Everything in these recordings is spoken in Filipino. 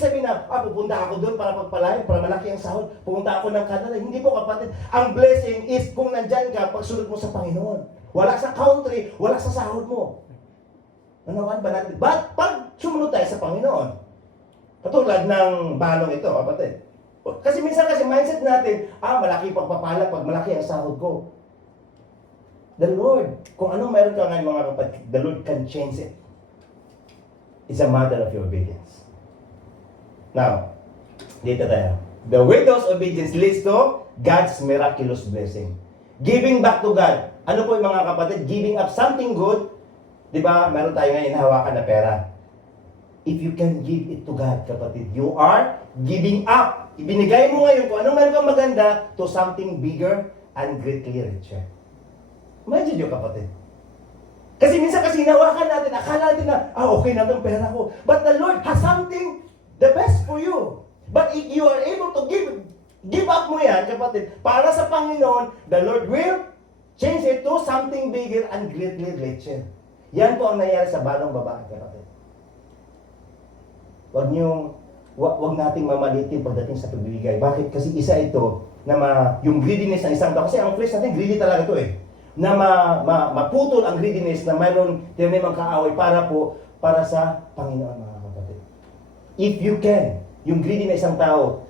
sabihin na, pupunta ako doon para pagpalain, para malaki ang sahod. Pupunta ako ng Canada. Hindi po kapatid. Ang blessing is kung nandyan ka, pagsunod mo sa Panginoon. Wala sa country, wala sa sahod mo. Nanawan ba natin? But pag sumunod tayo sa Panginoon, katulad ng balong ito, kapatid. Kasi minsan mindset natin, malaki pagpapala pag malaki ang sahod ko. The Lord, kung anong meron ka ngayon mga kapatid, the Lord can change it. It's a matter of your obedience. Now, dito tayo. The widow's obedience leads to God's miraculous blessing. Giving back to God. Ano po yung mga kapatid? Giving up something good. Di ba? Meron tayo ngayon hawakan na pera. If you can give it to God, kapatid, you are giving up. Ibinigay mo ngayon kung anong meron kang maganda to something bigger and greatly richer. Imagine nyo, kapatid. Kasi minsan hinawakan natin, akala natin na, okay na itong pera ko. But the Lord has something the best for you. But if you are able to give up mo yan, kapatid, para sa Panginoon, the Lord will change it to something bigger and greatly richer. Yan po ang nangyari sa balong babae, kapatid. Huwag nating mamalitin pagdating sa pagbibigay. Bakit? Kasi isa ito na yung greediness ng isang tao. Kasi ang flesh natin, greedy talaga ito eh. Na maputol ang greediness na mayroon tinanimang kaaway para sa Panginoon, mga kapatid. If you can, yung greediness ng isang tao,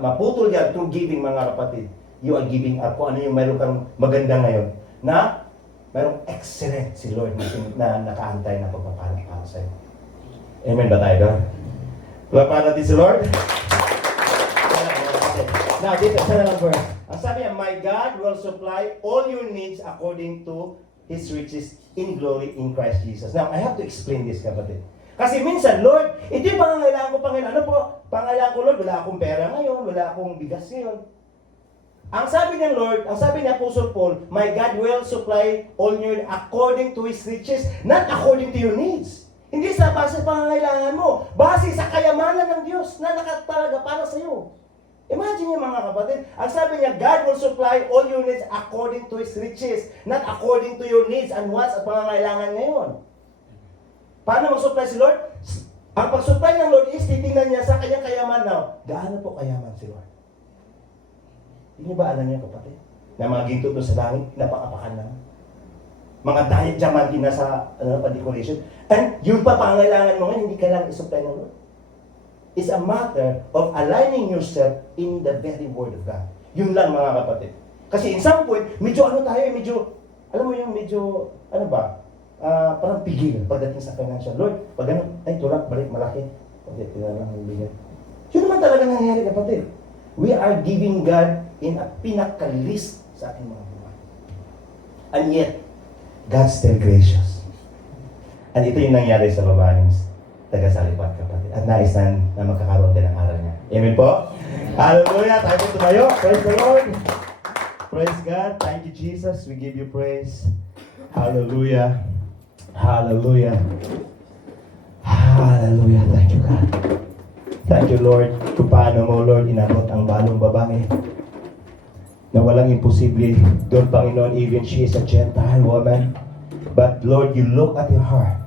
maputol yan through giving, mga kapatid, you are giving up kung ano yung mayroon kang maganda ngayon, na mayroong excellent si Lord na nakaantay na pagpapala para sa iyo. Amen ba tayo doon? Pagpapala natin si Lord? Now, dito, isa na lang verse. Ang sabi niya, my God will supply all your needs according to His riches in glory in Christ Jesus. Now, I have to explain this, kapatid. Kasi minsan, Lord, ito yung pangangailangan ko, Panginoon. Ano po? Pangangailangan ko, Lord, wala akong pera ngayon, wala akong bigas ngayon. Ang sabi ng Lord, ang sabi ni Apostle Paul, my God will supply all your according to His riches, not according to your needs. Hindi sa base sa pangangailangan mo, base sa kayamanan ng Diyos na nakatalaga para sa iyo. Imagine niyo, mga kapatid, ang sabi niya, God will supply all your needs according to His riches, not according to your needs and wants at pangangailangan ngayon. Paano mag-supply si Lord? Ang pag-supply ng Lord is titingnan niya sa kanyang kayaman na, gaano po kayaman si Lord? Hindi niyo ba alam niyo, kapatid, na mga ginto doon sa langit, napakapakan lang? Mga diet diamante na sa pa-decoration. And yung pangangailangan mo ngayon, hindi ka lang isupply ng Lord. Is a matter of aligning yourself in the very Word of God. Yun lang, mga kapatid. Kasi in some point, medyo alam mo yung medyo, parang pigil pagdating sa financial. Lord, pag tulak, balik, malaki. Pagdating na lang, hindi. Yun naman talaga nangyayari, kapatid. We are giving God in a pinaka-list sa ating mga buhay. And yet, God's still gracious. And ito yung nangyari sa babaeng taga-salipat, kapatid. At nais na magkakaroon din ang aral niya. Amen po? Hallelujah! Tayo po tumayo. Praise the Lord! Praise God! Thank you, Jesus. We give you praise. Hallelujah! Hallelujah! Hallelujah! Thank you, God. Thank you, Lord. Kung paano mo, Lord, inabot ang balong babae na walang imposible. Doon, Panginoon, even she is a Gentile woman. But, Lord, you look at your heart.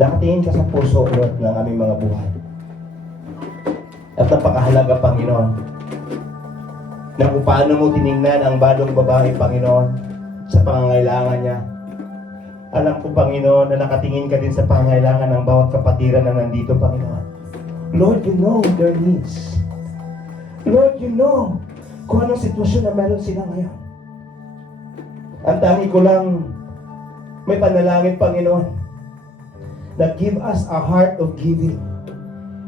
Nakatingin ka sa puso, Lord, ng aming mga buhay. At napakahalaga, Panginoon, na kung paano mo tinignan ang balong babae, Panginoon, sa pangangailangan niya. Alam ko, Panginoon, na nakatingin ka din sa pangangailangan ng bawat kapatiran na nandito, Panginoon. Lord, you know their needs. Lord, you know kung anong sitwasyon na meron sila ngayon. Ang tangi ko lang, may panalangin, Panginoon, that give us a heart of giving.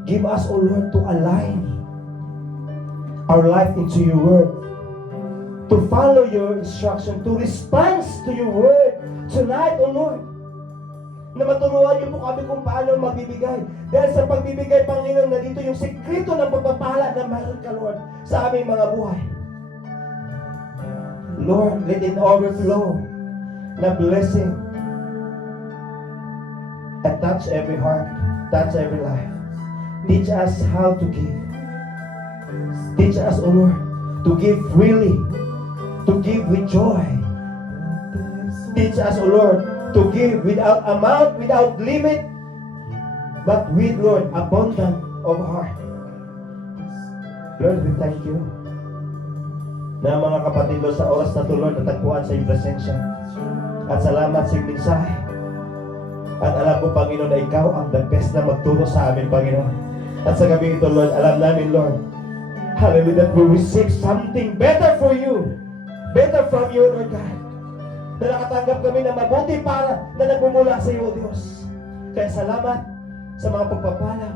Give us, O Lord, to align our life into your word, to follow your instruction, to respond to your word tonight, O Lord, na maturuan niyo po kami kung paano magbibigay. Dahil sa pagbibigay, Panginoon, na dito yung sekreto ng pagpapala na mayroon ka, Lord, sa aming mga buhay. Lord, let it overflow na blessing and touch every heart, touch every life. Teach us how to give. Teach us, O Lord, to give freely, to give with joy. Teach us, O Lord, to give without amount, without limit. but with, Lord, abundant of heart. Lord, we thank you na mga kapatid, Lord, sa oras na to, Lord, natagpuan sa iyong presensya. At salamat sa iyong mensahe. At alam ko, Panginoon, na ikaw ang the best na magturo sa amin, Panginoon. At sa gabi ito, Lord, alam namin, Lord, hallelujah, that we receive something better for you. Better from you, Lord God. Na nakatanggap kami na mabuti para na nagmumula sa iyo, Diyos. Kaya salamat sa mga pagpapala.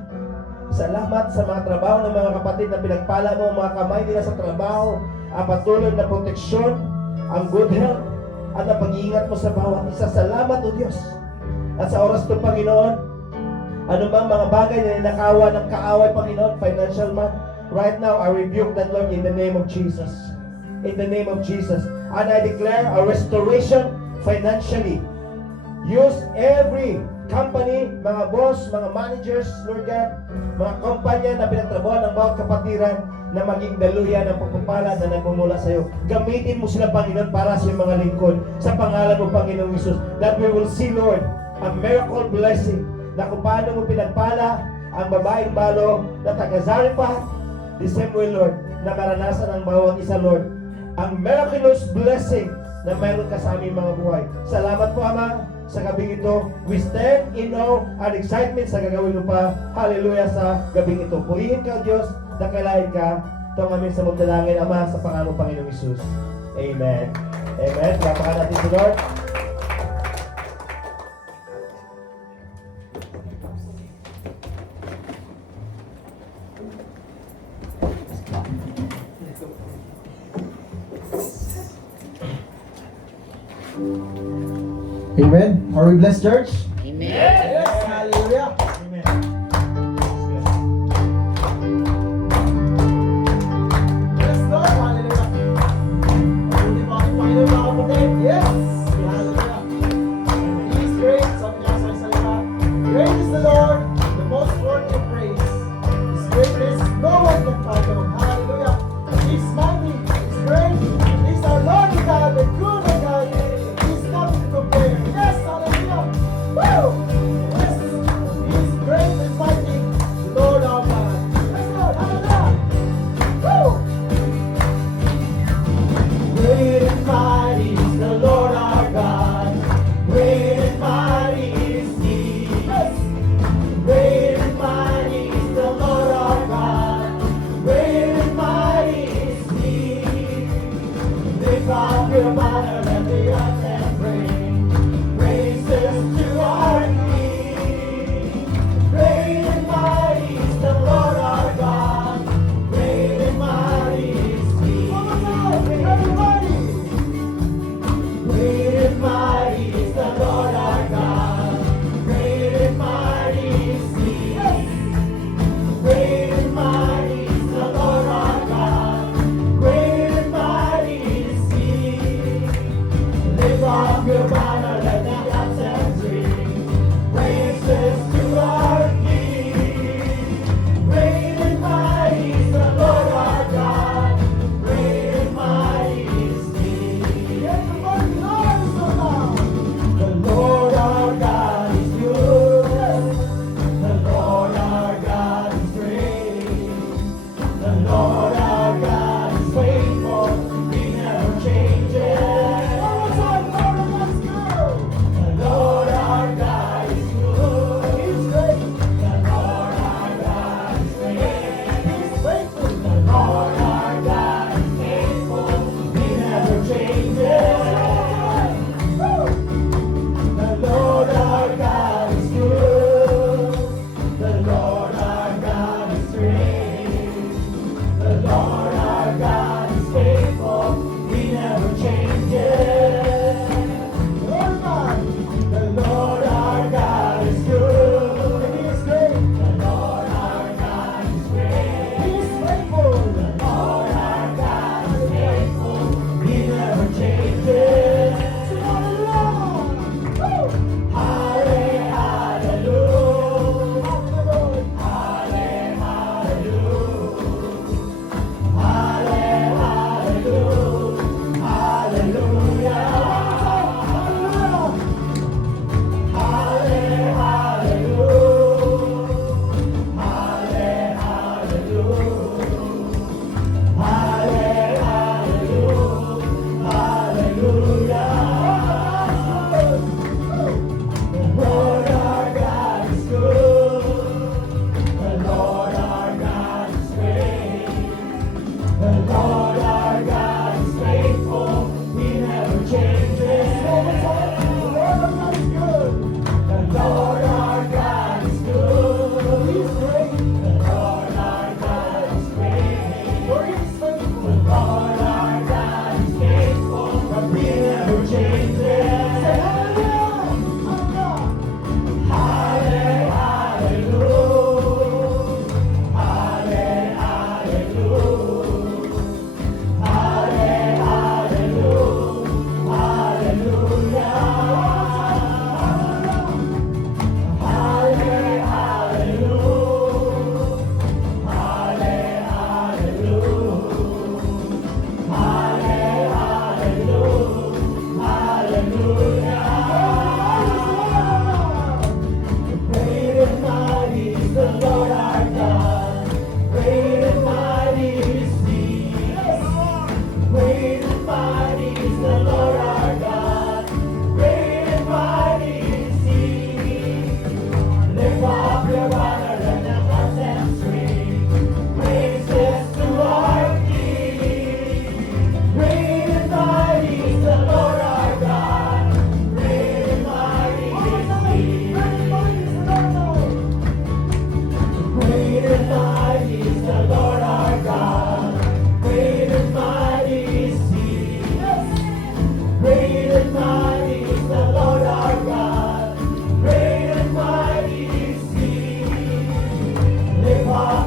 Salamat sa mga trabaho ng mga kapatid na pinagpala mo, mga kamay nila sa trabaho, ang patuloy na proteksyon, ang good health, at ang pag-iingat mo sa bawat isa. Salamat, O Diyos. At sa oras ito, Panginoon, ano bang mga bagay na ninakawa ng kaaway, Panginoon, financial man, right now, I rebuke that, Lord, in the name of Jesus. In the name of Jesus. And I declare a restoration financially. Use every company, mga boss, mga managers, Lord God, mga kumpanya na pinagtrabaho ng bawat kapatiran na maging daluyan ng pagpapala na nagmumula sa iyo. Gamitin mo sila, Panginoon, para sa iyong mga lingkod. Sa pangalan mo, Panginoong Isus, that we will see, Lord, a miracle blessing na kung paano mo pinagpala ang babaeng balo na taga Zarephath, the same way, Lord, na maranasan ang bawat isa, Lord, ang miraculous blessing na mayroon ka sa aming mga buhay. Salamat po, Ama, sa gabing ito. We stand in awe and excitement sa gagawin mo pa. Hallelujah sa gabing ito. Purihin ka, Diyos, nakalain ka. Ito ang aming sa magdalangin, Ama, sa pangalan ng Panginoong Isus. Amen. Amen. Lapakan natin si Lord. Amen. Are we blessed, church? Amen. Yes. Hallelujah. Amen. Yes, Lord. Hallelujah. Mabuti po ang Panginoon, mga kapatid. Yes. Hallelujah. He is great. Sabi niya sa salita, great is the Lord, the most worthy of praise. His greatness no one can fathom. Hallelujah. He is mighty. He is great. He is our Lord God, the good God. He is nothing to compare. Yes. Hallelujah. Woo!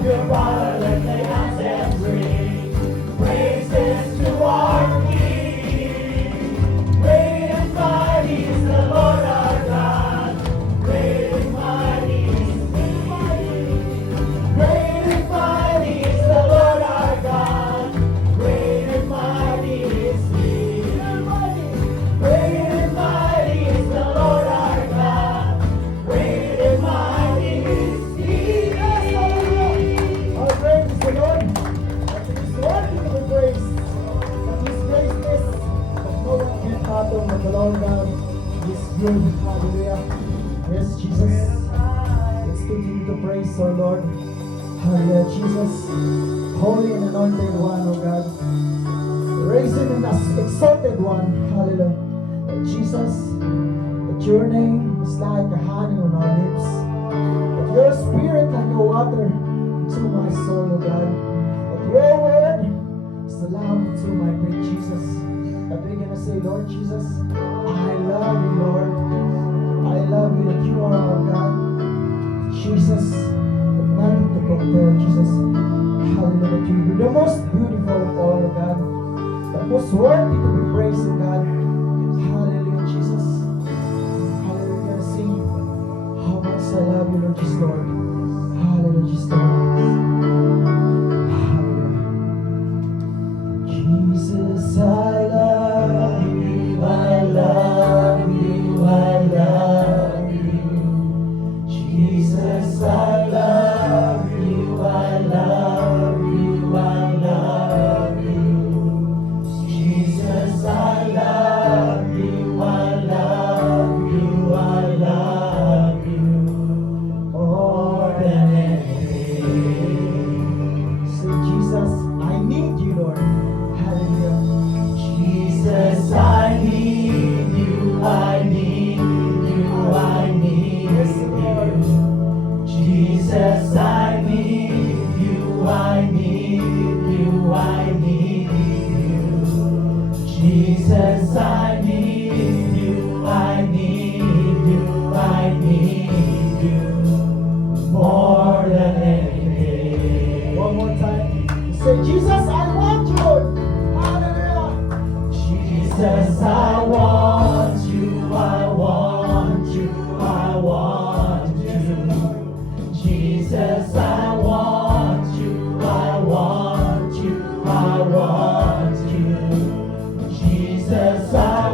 your power, let the anthem ring. Praises to our King. Great and mighty is the Lord our God. Great and mighty is Great and mighty is the Lord our God. Great and mighty is He. Great and mighty is the Lord our God. Great and mighty is He. Yes, hallelujah. Our great is the Lord. That He is worthy to be praised. That His greatness, that no one can fathom, but the Lord God is good. Hallelujah. Yes, Jesus. Let's continue to praise our Lord. Hallelujah, Jesus. Holy and anointed one, O God. Risen and exalted one. Hallelujah. That Jesus, that your name is like a honey on our lips. That your spirit like a water to my soul, O God. That your word is the lamp to my feet, Jesus. That we're going to say, Lord Jesus, I love you, Lord. I love you that you are our God. Jesus, that nothing to compare, Jesus. Hallelujah, that you're the most beautiful of all, O God. The most worthy to be praised, O God. Hallelujah, Jesus. Hallelujah, we're gonna sing how much I love you, Lord Jesus, Lord. Hallelujah, Jesus, Lord. Hallelujah. Jesus, I love you, I love you, I love you. Jesus, I love you, I love you, I love you. Jesus, I love you, I love you, I love you more than anything. Say, Jesus, I need you, Lord. Hallelujah. Jesus, I need you, I need you, I need you. Jesus, I need you, I need you, I need you. Jesus, I need you, I need you, I need you more than anything. One more time. Say, Jesus, I want you, Lord. Hallelujah. Jesus, I want you, I want you, I want you. Jesus, I want you, I want you, I want you. Jesus, I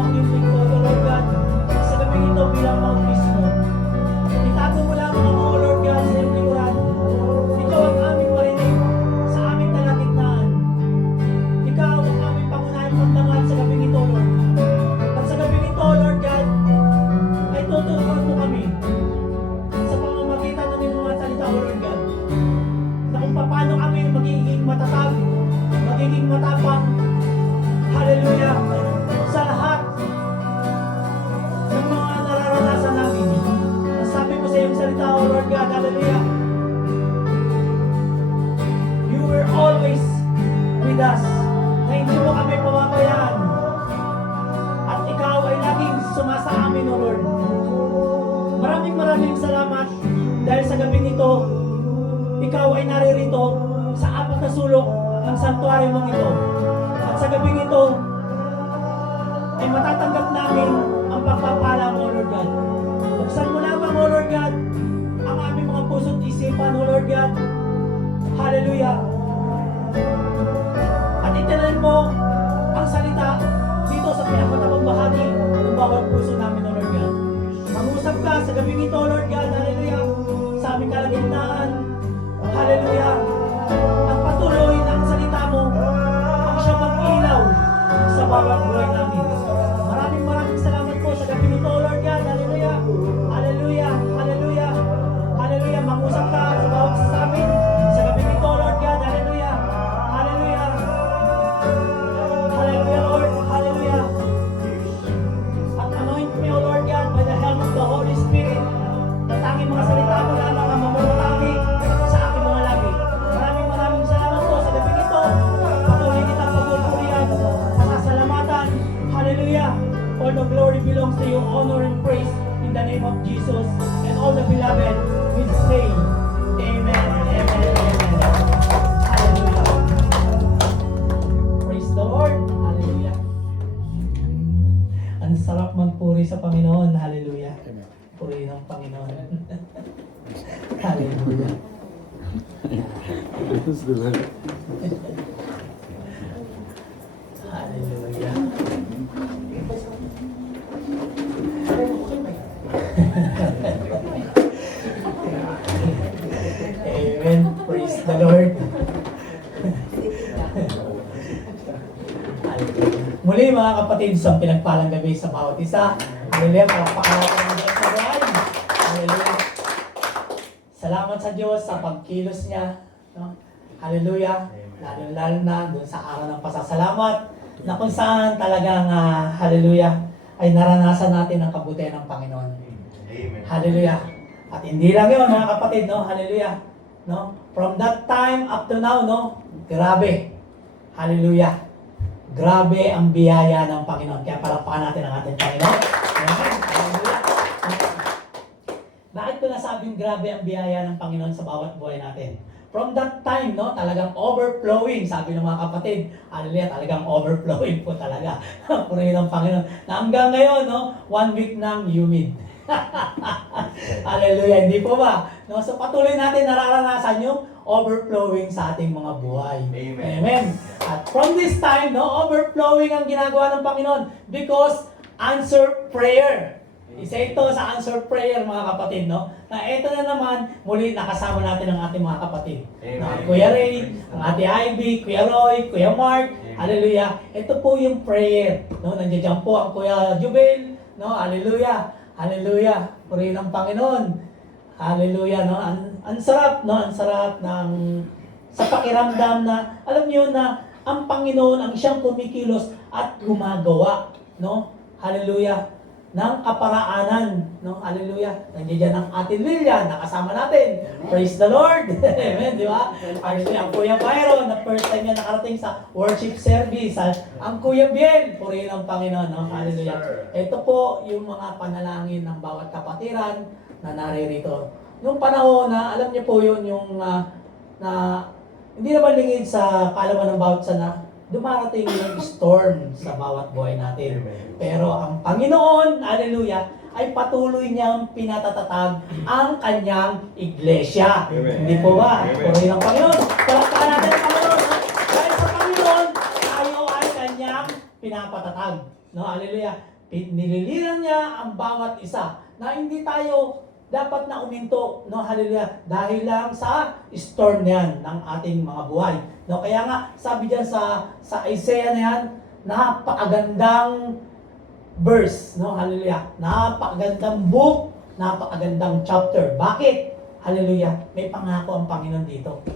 ang iyong lingkod, O Lord God, sa gabing ito bilang mouthpiece mo. Itago mo lamang ako, O Lord God, sa iyong likuran. Ikaw ang aming marinig sa aming kalagitnaan. Ikaw ang aming pangunahing pagdangal sa gabing ito, Lord. At sa gabing ito, Lord God, ay tuturuan mo kami sa pamamagitan ng iyong mga salita, O Lord God, na kung paano kami magiging matatag, magiging matapang, hallelujah, sa lahat ng mga nararanasan namin. Nasabi mo sa iyong salita, O Lord God, hallelujah, you were always with us, na hindi mo kami pababayaan, at ikaw ay laging sumasa amin, O Lord. Maraming salamat dahil sa gabing ito, ikaw ay naririto sa apat na sulok ng santuario mong ito. At sa gabing ito, ay matatanggap namin ang pagpapala mo, Lord God. Buksan mo lamang, O Lord God, ang aming mga puso't isipan, O Lord God. Hallelujah. At itinan mo ang salita dito sa pinakatabang bahagi ng bawat puso namin, O Lord God. Mangusap ka sa gabing ito, Lord God. Hallelujah. Sa aming kalagitnaan. Hallelujah. At patuloy na ang salita mo ang siyang mag-ilaw sa bawat buhay namin. Maraming salamat po sa gabi nito, Lord God. Hallelujah. Hallelujah. Hallelujah. Hallelujah. Mangusap ka sa bawat isa sa amin sa gabi nito, Lord God. Hallelujah. Hallelujah. Hallelujah, Lord. Hallelujah. At anoint me, O Lord God, by the help of the Holy Spirit. Tatangin mga salita mo lamang ang mamumutami sa aking mga labi. Maraming salamat po sa gabi ito. Patuloy kitang pagpupurihan, pasasalamatan. Hallelujah. All the glory belongs to you, honor and praise in the name of Jesus. And all the beloved will say, Amen and Amen and Amen. Hallelujah. Praise the Lord. Hallelujah. Ang sarap magpuri sa Panginoon. Hallelujah. Puri ng Panginoon. Hallelujah. Hallelujah. Amen. Praise the Lord. Hallelujah. Muli mga kapatid, sa pinagpalang gabi sa bawat isa. Hallelujah. Palakpakan natin ang Diyos sa buhay. Hallelujah. Salamat sa Diyos sa pagkilos niya. No? Hallelujah. Lalo na doon sa araw ng pasasalamat na kung saan talagang hallelujah ay naranasan natin ang kabutihan ng Panginoon. Amen. Hallelujah. At hindi lang yun mga kapatid, no? Hallelujah. No? From that time up to now, no? Grabe. Hallelujah. Grabe ang biyaya ng Panginoon. Kaya palakpakan natin ang ating Panginoon. Amen. Hallelujah. Bakit ko nasabing grabe ang biyaya ng Panginoon sa bawat buhay natin? From that time, no, talagang overflowing, sabi ng mga kapatid. Hallelujah, talagang overflowing po talaga. Purihin ng Panginoon. Na hanggang ngayon, no, 1 week nang humid. Hallelujah, hindi po ba? No, so patuloy natin nararanasan yung overflowing sa ating mga buhay. Amen. Amen. At from this time, no, overflowing ang ginagawa ng Panginoon because answer prayer. Isa ito sa answer prayer, mga kapatid, no? Na ito na naman, muli nakasama natin ang ating mga kapatid. Na Kuya Ray, ang Ate Ivy, Kuya Roy, Kuya Mark, hallelujah. Ito po yung prayer, no? Nandiyan po ang Kuya Jubel, no? Hallelujah. Hallelujah. Purihin ng Panginoon. Hallelujah, no? Ang sarap, no? Ang sarap ng sa pakiramdam na alam niyo na ang Panginoon ang siyang kumikilos at gumagawa, no? Hallelujah. Ng kaparaanan, no? Hallelujah. Nandiyan ang Ate Lilian, nakasama natin. Praise the Lord. Amen, di ba? Actually, ang Kuya Byron, na first time niya nakarating sa worship service. Ang Kuya Biel, purihin ang Panginoon, no? Hallelujah. Ito po yung mga panalangin ng bawat kapatiran na naririto. Nung panahon na, alam niyo po yun, yung na hindi naman lingid sa kaalaman ng bawat sana, dumarating yung storm sa bawat buhay natin. Pero ang Panginoon, hallelujah, ay patuloy niyang pinatatatag ang kanyang iglesia. Hindi po ba? Purihin ang Panginoon. Palakpakan natin ang Panginoon. Dahil sa Panginoon, tayo ay kanyang pinapatatag. No, hallelujah. Nililiran niya ang bawat isa na hindi tayo dapat na uminto, no, hallelujah, dahil lang sa storm na yan ng ating mga buhay. No, kaya nga, sabi diyan sa Isaiah na yan, napakagandang verse, no, hallelujah, napakagandang book, napakagandang chapter. Bakit? Hallelujah, may pangako ang Panginoon dito.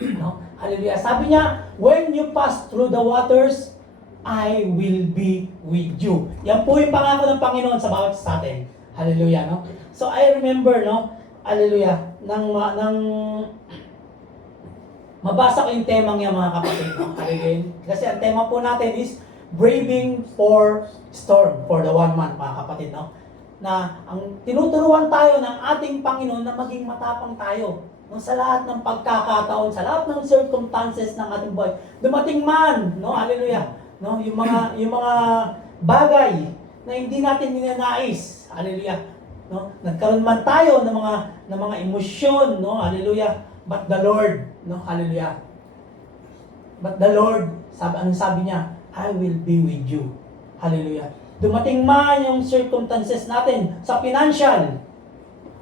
No, hallelujah, sabi niya, when you pass through the waters, I will be with you. Yan po yung pangako ng Panginoon sa bawat sa atin. Hallelujah, no? So I remember, no? Hallelujah, nang mabasa ko yung temang yan, mga kapatid, no? Hallelujah. Kasi ang tema po natin is braving for storm for the 1 month, mga kapatid, no? Na ang tinuturuan tayo ng ating Panginoon na maging matapang tayo. No, sa lahat ng pagkakataon, sa lahat ng circumstances ng ating buhay. Dumating man, no? Hallelujah. No, yung mga bagay na hindi natin ninanais. Hallelujah. No? Nagkaroon man tayo ng mga emosyon, no? Hallelujah. But the Lord, no? Hallelujah. But the Lord, anong sabi niya? I will be with you. Hallelujah. Dumating man yung circumstances natin sa financial.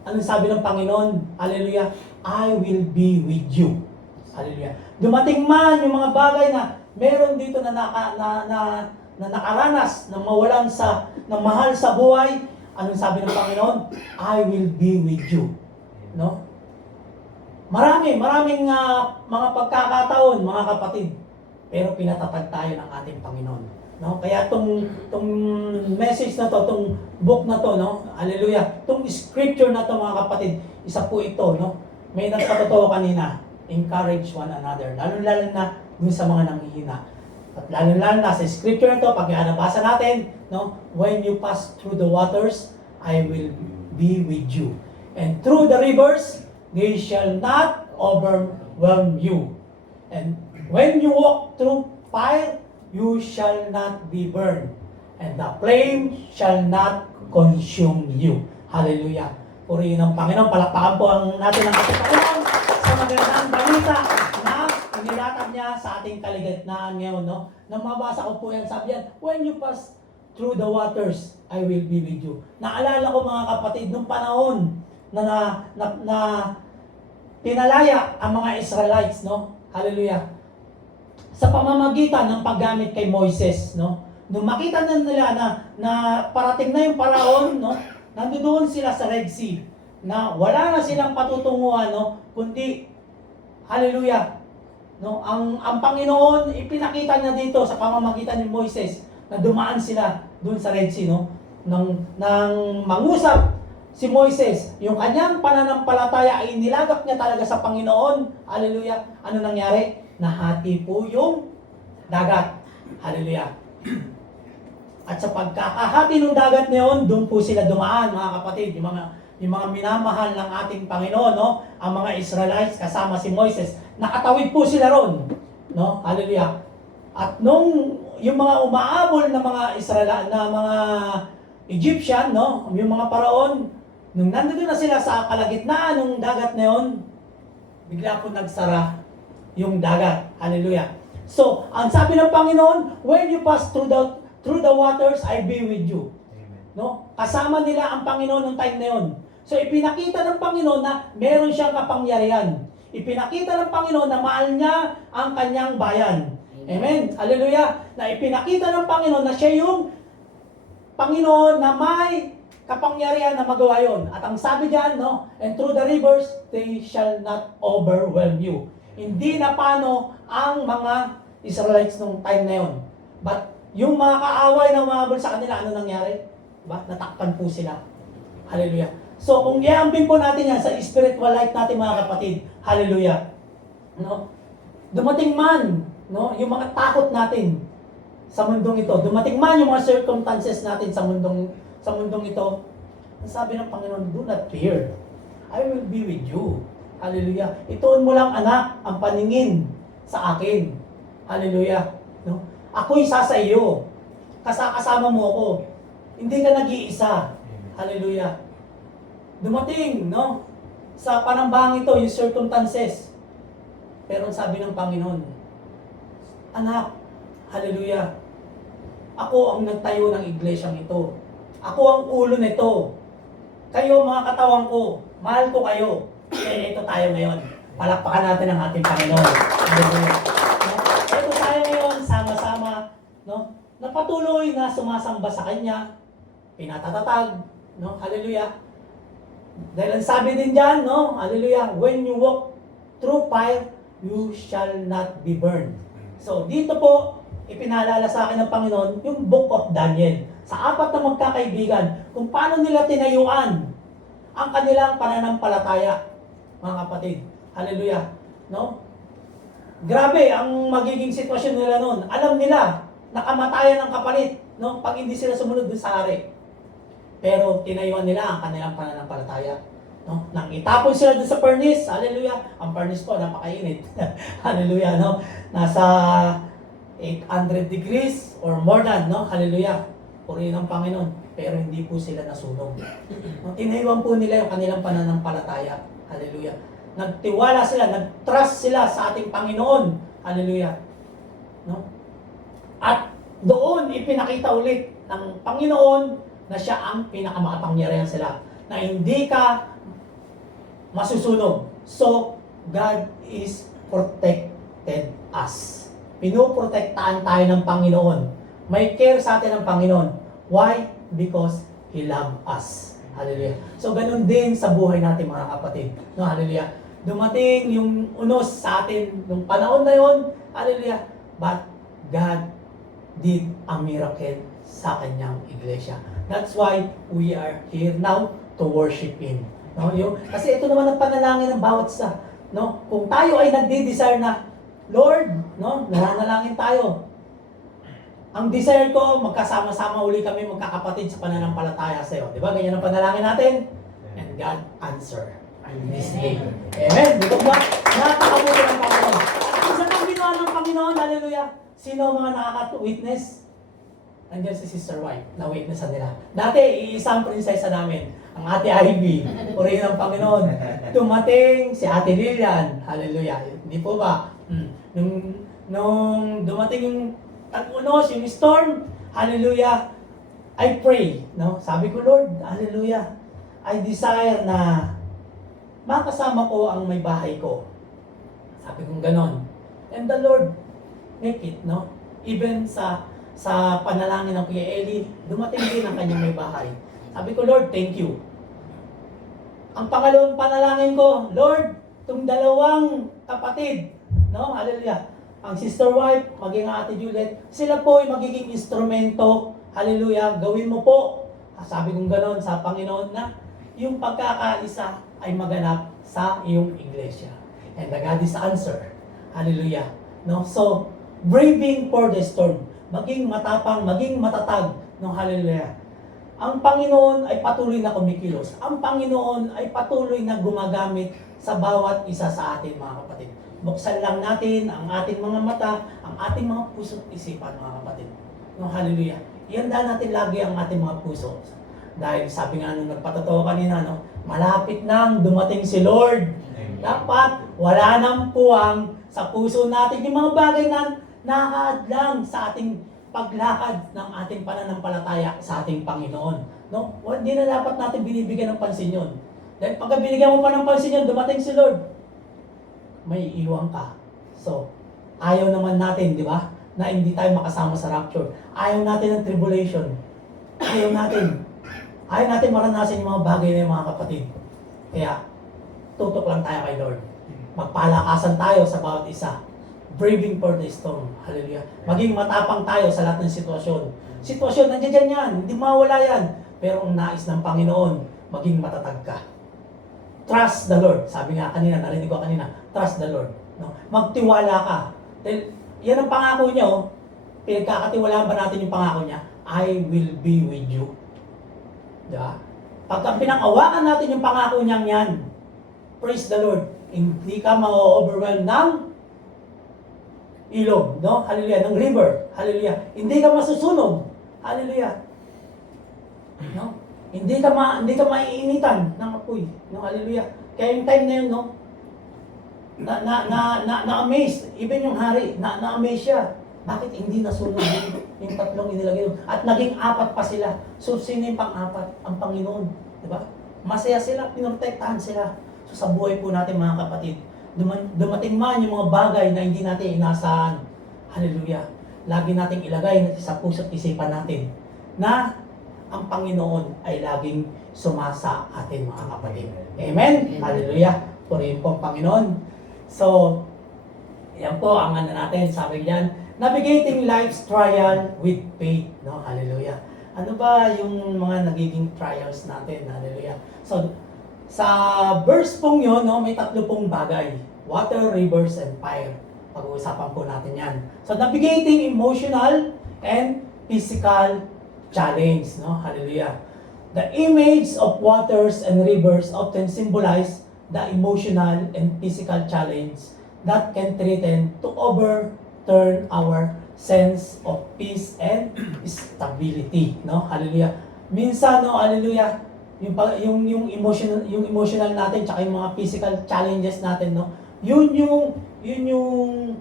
Anong sabi ng Panginoon? Hallelujah. I will be with you. Hallelujah. Dumating man yung mga bagay na meron dito na nakaranas ng mawalan ng mahal sa buhay. Anong sabi ng Panginoon? I will be with you. No? Maraming mga pagkakataon, mga kapatid. Pero pinatatag tayo ng ating Panginoon. No? Kaya tong message na to, tong book na to, no? Hallelujah. Tong scripture na to, mga kapatid, isa po ito, no? May nagpatotoo kanina, encourage one another. Lalo-lalo na dun sa mga nanghihina. At lalo-lalo na sa scripture na to, pag nabasa natin, no? When you pass through the waters, I will be with you. And through the rivers, they shall not overwhelm you. And when you walk through fire, you shall not be burned. And the flame shall not consume you. Hallelujah. Purihin ang Panginoon. Palakpakan po natin ang ating Panginoon sa magandang balita na inilatag niya sa ating kaligitnaan ngayon, no? Nang mabasa ko po yan, sabi yan, when you pass through the waters, I will be with you. Naalala ko, mga kapatid, nung panahon na pinalaya ang mga Israelites, no? Hallelujah. Sa pamamagitan ng paggamit kay Moises, no? Nung makita na nila na parating na yung paraon, no? Nandoon sila sa Red Sea, na wala na silang patutunguhan, no? Kundi, hallelujah, no? Ang Panginoon, ipinakita niya dito sa pamamagitan ni Moises, na dumaan sila doon sa Red Sea, no? Nang mangusap si Moises, yung kanyang pananampalataya ay nilagak niya talaga sa Panginoon. Hallelujah. Ano nangyari? Nahati po yung dagat. Hallelujah. At sa pagkakahati ng dagat na doon po sila dumaan, mga kapatid, yung mga minamahal ng ating Panginoon, no? Ang mga Israelites kasama si Moises, nakatawid po sila ron, no? Hallelujah. At nung yung mga umaabol na mga mga Egyptian, no? Yung mga paraon, nung nandoon na sila sa kalagitnaan ng dagat na yon, bigla po nagsara yung dagat. Hallelujah. So, ang sabi ng Panginoon, when you pass through the waters, I be with you. Amen. No? Kasama nila ang Panginoon ng time na yon. So, ipinakita ng Panginoon na meron siyang kapangyarihan. Ipinakita ng Panginoon na mahal niya ang kanyang bayan. Amen. Hallelujah. Na ipinakita ng Panginoon na siya yung Panginoon na may kapangyarihan na magawa yon. At ang sabi diyan, no, and through the rivers, they shall not overwhelm you. Hindi na paano ang mga Israelites nung time na yon. But yung mga kaaway na umabol sa kanila, ano nangyari? Ba? Natakpan po sila. Hallelujah. So kung iambing po natin yan sa spiritual life natin, mga kapatid, hallelujah. No? Dumating man, no, yung mga takot natin sa mundong ito. Dumating man yung mga circumstances natin sa mundong ito. Ang sabi ng Panginoon, do not fear. I will be with you. Hallelujah. Ituon mo lang, anak, ang paningin sa akin. Hallelujah. No? Ako'y sa iyo. Kasama mo ako. Hindi ka nag-iisa. Hallelujah. Dumating, no? Sa panambahang ito, yung circumstances. Pero ang sabi ng Panginoon, anak, hallelujah, Ako ang nagtayo ng iglesyang ito. Ako ang ulo nito. Kayo mga katawan ko, mahal ko kayo. Kaya ito tayo ngayon. Palakpakan natin ang ating Panginoon. Hallelujah. No? Ito tayo ngayon, sama-sama, no? Na patuloy na sumasamba sa Kanya, pinatatatag, no? Hallelujah. Dahil ang sabi din dyan, no? Hallelujah. When you walk through fire, you shall not be burned. So, dito po, ipinaalala sa akin ng Panginoon, yung Book of Daniel. Sa apat na magkakaibigan, kung paano nila tinayuan ang kanilang pananampalataya, mga kapatid. Hallelujah. No? Grabe ang magiging sitwasyon nila noon. Alam nila na kamatayan ang kapalit, no? Pag hindi sila sumunod dun sa hari. Pero tinayuan nila ang kanilang pananampalataya. No? Nang itapon sila dun sa furnace, hallelujah. Ang furnace po, napakainit. Hallelujah, no? Nasa 800 degrees or more than, no? Hallelujah. Purihin ang Panginoon. Pero hindi po sila nasunog. No? Tinayuan po nila yung kanilang pananampalataya. Hallelujah. Nagtiwala sila, nag-trust sila sa ating Panginoon. Hallelujah. No? At doon ipinakita ulit ng Panginoon na siya ang pinakamakapangyarihan sila. Na hindi ka masusunog. So, God is protected us. Pinoprotektahan tayo ng Panginoon. May care sa atin ng Panginoon. Why? Because He loves us. Hallelujah. So, ganun din sa buhay natin mga kapatid. No, hallelujah. Dumating yung unos sa atin nung panahon na yon. Hallelujah. But God did a miracle sa kanyang iglesia. That's why we are here now to worship Him. No, kasi ito naman ang panalangin ng bawat isa. No? Kung tayo ay nagde-desire na, Lord, no, nananalangin tayo. Ang desire ko, magkasama-sama uli kami magkakapatid sa pananampalataya sa iyo. Di ba? Ganyan ang panalangin natin. And God answer this day. Amen. Dito ba? Nakakabuti ng Panginoon. Isa pang ginawa ng Panginoon, hallelujah. Sino ang mga nakaka-witness? Nandiyan si Sister White, na-witnessan nila. Dati, isang prinsesa namin, ang Ate Ivy, purihin ng Panginoon. Dumating si Ate Lilian, hallelujah. Hindi po ba? Nung dumating yung tag-unos, yung storm, hallelujah, I pray, no? Sabi ko, Lord, hallelujah, I desire na makasama ko ang may bahay ko. Sabi kong ganon. And the Lord, make it, no? Even sa panalangin ng Kuya Eli, dumating din ang kanyang may bahay. Sabi ko, Lord, thank you. Ang pangalawang panalangin ko, Lord, itong dalawang kapatid, no? Hallelujah. Ang Sister Wife, maging ang Ate Juliet, sila po ay magiging instrumento. Hallelujah. Gawin mo po. Sabi kong ganon sa Panginoon na yung pagkakaisa ay maganap sa iyong iglesia. And the God is answer. Hallelujah. No? So, braving for the storm. Maging matapang, maging matatag. No? Hallelujah. Ang Panginoon ay patuloy na kumikilos. Ang Panginoon ay patuloy na gumagamit sa bawat isa sa atin, mga kapatid. Buksan lang natin ang ating mga mata, ang ating mga puso at isipan, mga kapatid. No, hallelujah. Ihanda natin lagi ang ating mga puso. Dahil sabi nga nung nagpatotoo kanina, no, malapit nang dumating si Lord. Dapat wala nang puwang sa puso natin yung mga bagay na nakakadlang sa ating paglakad ng ating pananampalataya sa ating Panginoon. No? Hindi na dapat natin binibigyan ng pansin yun. Dahil pagka binigyan mo pa ng pansin yun, dumating si Lord, may iwan ka. So, ayaw naman natin, di ba, na hindi tayo makasama sa rapture. Ayaw natin ng tribulation. Ayaw natin maranasan yung mga bagay na yung mga kapatid. Kaya, tutok lang tayo kay Lord. Magpalakasan tayo sa bawat isa. Braving for the storm. Hallelujah. Maging matapang tayo sa lahat ng sitwasyon. Sitwasyon, nandiyan yan. Hindi mawala yan. Pero ang nais ng Panginoon, maging matatag ka. Trust the Lord. Sabi nga kanina, narinig ko kanina, trust the Lord. No? Magtiwala ka. Dahil yan ang pangako niya. Oh. Pinagkakatiwalaan ba natin yung pangako niya? I will be with you. Diba? Pagka pinangawakan natin yung pangako niyang yan, praise the Lord, hindi ka ma-overwhelm ng ilog, no? Hallelujah, ng river. Hallelujah. Hindi ka masusunog. Hallelujah. No? Hindi ka maiinitan ng apoy. No? Hallelujah. Kaya yung time na yun, no? Na-amaze. Even yung hari, na-amaze siya. Bakit hindi nasunod yung tatlong inilagay doon? At naging apat pa sila. So, sino yung pang-apat? Ang Panginoon. Di ba? Masaya sila, pinoprotektahan sila. So, sa buhay po natin mga kapatid, dumating man yung mga bagay na hindi natin inasahan. Hallelujah. Lagi nating ilagay sa puso't isipan natin na ang Panginoon ay laging sumasa atin mga kapatid. Amen? Hallelujah. Purihin po ang Panginoon. So, yan po ang ano natin, sabi niyan, navigating life's trial with faith. No? Hallelujah. Ano ba yung mga nagiging trials natin? Hallelujah. So, sa verse pong yun, no, may tatlo pong bagay. Water, rivers, and fire. Pag-uusapan po natin yan. So, navigating emotional and physical challenge. No? Hallelujah. The image of waters and rivers often symbolize the emotional and physical challenge that can threaten to overturn our sense of peace and stability. No? Hallelujah. Minsan, no, hallelujah, yung emotional natin tsaka yung mga physical challenges natin, no, yun yung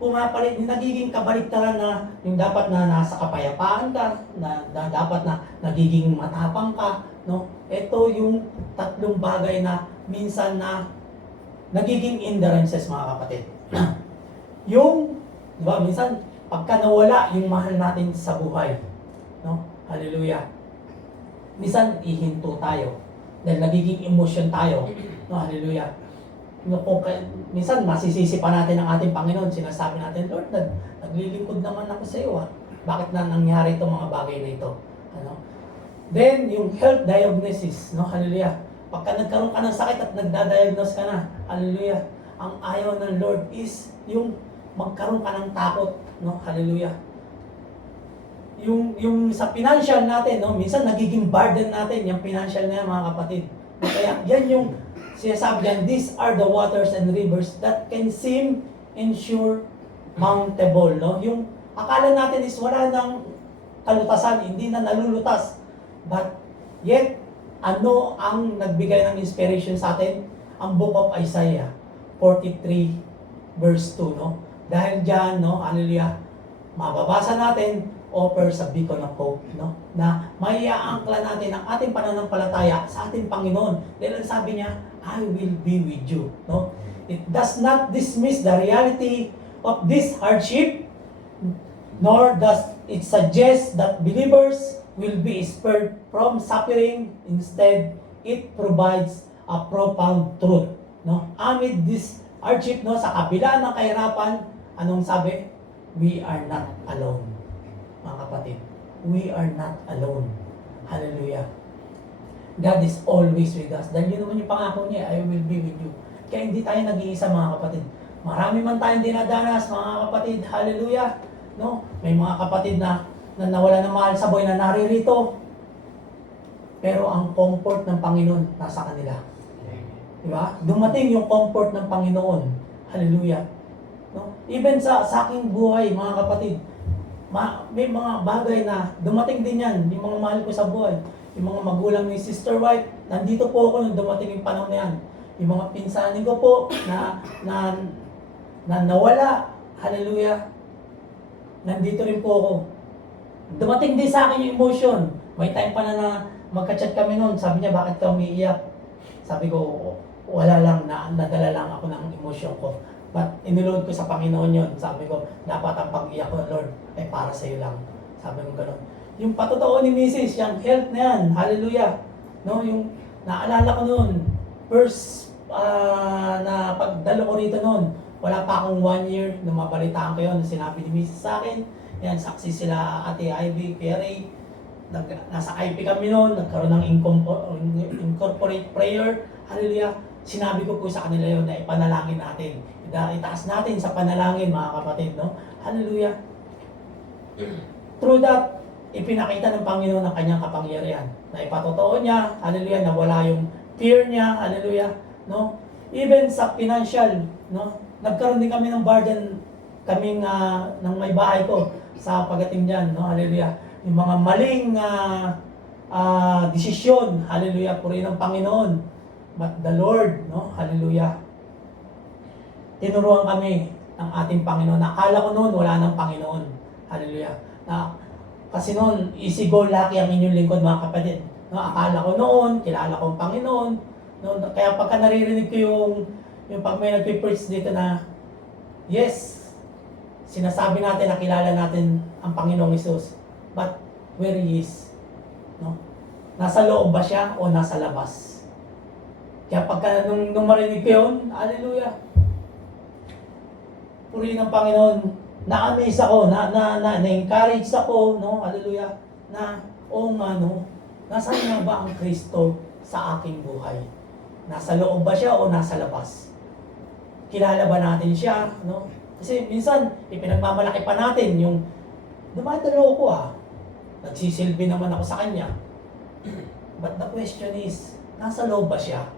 pumapalit, nagiging kabaliktaran na yung dapat na nasa kapayapaan ka, na dapat na nagiging matapang ka, no? Ito yung tatlong bagay na minsan na nagiging hindrances mga kapatid. Yung, di ba, minsan pagka nawala yung mahal natin sa buhay, no? Hallelujah. Minsan ihinto tayo dahil nagiging emotion tayo, no? Hallelujah. Minsan masisisi pa natin ang ating Panginoon. Sinasabi natin, Lord, naglilingkod naman ako sa iyo. Bakit na nangyari itong mga bagay na ito? Ano? Then, yung health diagnosis, no? Hallelujah. Pagka nagkaroon ka ng sakit at nagda-diagnose ka na, hallelujah, ang ayaw ng Lord is yung magkaroon ka ng takot, no? Hallelujah. Yung sa financial natin, no? Minsan nagiging burden natin, yung financial na yan, mga kapatid. Kaya yan yung sinasabi yan, these are the waters and rivers that can seem insurmountable, no? Yung akala natin is wala nang kalutasan, hindi na nalulutas. But yet, ano ang nagbigay ng inspiration sa atin? Ang Book of Isaiah 43 verse 2, no? Dahil diyan, no, hallelujah, mababasa natin, offer sa beacon of hope, no? Na maiaangkla natin ang ating pananampalataya sa ating Panginoon. Dahil ang sabi niya, I will be with you, no? It does not dismiss the reality of this hardship, nor does it suggest that believers will be spared from suffering. Instead, it provides a profound truth, no? Amid this hardship, no, sa kabila ng kahirapan, anong sabi? We are not alone. Mga kapatid, we are not alone. Hallelujah. God is always with us. Dahil yun naman yung pangako niya, I will be with you. Kaya hindi tayo nag-iisa mga kapatid. Marami man tayong dinadanas mga kapatid. Hallelujah. No? May mga kapatid na nawala ng mahal sa buhay na naririto. Pero ang comfort ng Panginoon nasa kanila. Diba? Dumating yung comfort ng Panginoon. Hallelujah. No? Even sa aking buhay mga kapatid, may mga bagay na dumating din yan, yung mga mahal ko sa buhay. Yung mga magulang ni Sister White, nandito po ako nung dumating yung panahon na yan. Yung mga pinsanin ko po na nawala, hallelujah, nandito rin po ako. Dumating din sa akin yung emotion. May time pa na magka-chat kami noon, sabi niya, bakit ka umiiyak? Sabi ko, wala lang, nadala lang ako ng emotion ko. But iniload ko sa Panginoon yun. Sabi ko, dapat ang pag-iyak ko, Lord, ay para sa iyo lang. Sabi ko gano'n. Yung patotoo ni Mrs., yung health na yan, hallelujah. No, yung naalala ko noon, first na pagdalo ko rito noon, wala pa akong 1 year, nung mabalitaan ko yun, sinabi ni Mrs. sa akin, yan, saksi sila Ate Ivy, Perry, nasa IP kami noon, nagkaroon ng incorporate prayer, hallelujah. Sinabi ko po sa kanila yun na ipanalangin natin. Itaas natin sa panalangin mga kapatid, no? Hallelujah. Through that, ipinakita ng Panginoon ang kanyang kapangyarihan. Na ipatotoo niya, hallelujah, na wala yung fear niya, hallelujah, no? Even sa financial, no? Nagkaroon din kami ng burden kaming ng may bahay ko sa pagdating diyan, no? Hallelujah. Yung mga maling desisyon, hallelujah, purihin ng Panginoon. But the Lord, no? Hallelujah. Tinuruan kami ng ating Panginoon. Akala ko noon wala ng Panginoon. Hallelujah. Kasi noon, easy go lucky ang inyong lingkod mga kapatid. Akala ko noon, kilala ko ang Panginoon. Kaya pagka naririnig ko yung pag may nagpipreach dito na, yes, sinasabi natin na kilala natin ang Panginoong Hesus. But where He is? Nasa loob ba siya o nasa labas? Kaya pagka nung marinig ko yun, hallelujah. Purihin ng Panginoon. Na-amaze ako, na-encourage ako, hallelujah, na, nasaan nga ba ang Kristo sa aking buhay? Nasa loob ba siya o nasa labas? Kilala ba natin siya, Kasi minsan, ipinagmamalaki pa natin yung, dumadalo ko nagsisilbi naman ako sa kanya. But the question is, nasa loob ba siya?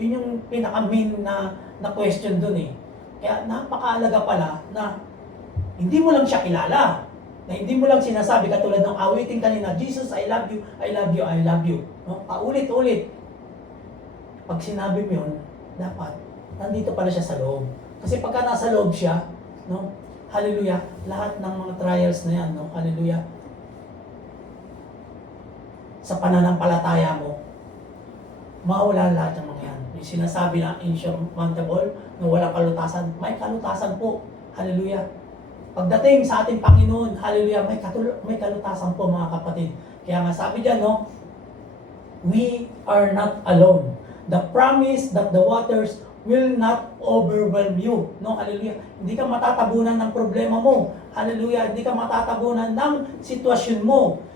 Yun yung pinaka-main na question dun eh. Kaya napakaalaga pala na hindi mo lang siya kilala. Na hindi mo lang sinasabi katulad ng awiting kanina, Jesus, I love you, I love you, I love you. Paulit-ulit. Pag sinabi mo yun, dapat, nandito pala siya sa loob. Kasi pagka nasa loob siya, hallelujah, lahat ng mga trials na yan, hallelujah, sa pananampalataya mo, mawala lahat ng mga yan. Yung sinasabi na insurmountable, na walang kalutasan, may kalutasan po. Hallelujah. Pagdating sa ating Panginoon, hallelujah, may kalutasan po mga kapatid. Kaya nga sabi dyan, we are not alone. The promise that the waters will not overwhelm you. Hallelujah. Hindi ka matatabunan ng problema mo. Hallelujah. Hindi ka matatabunan ng sitwasyon mo.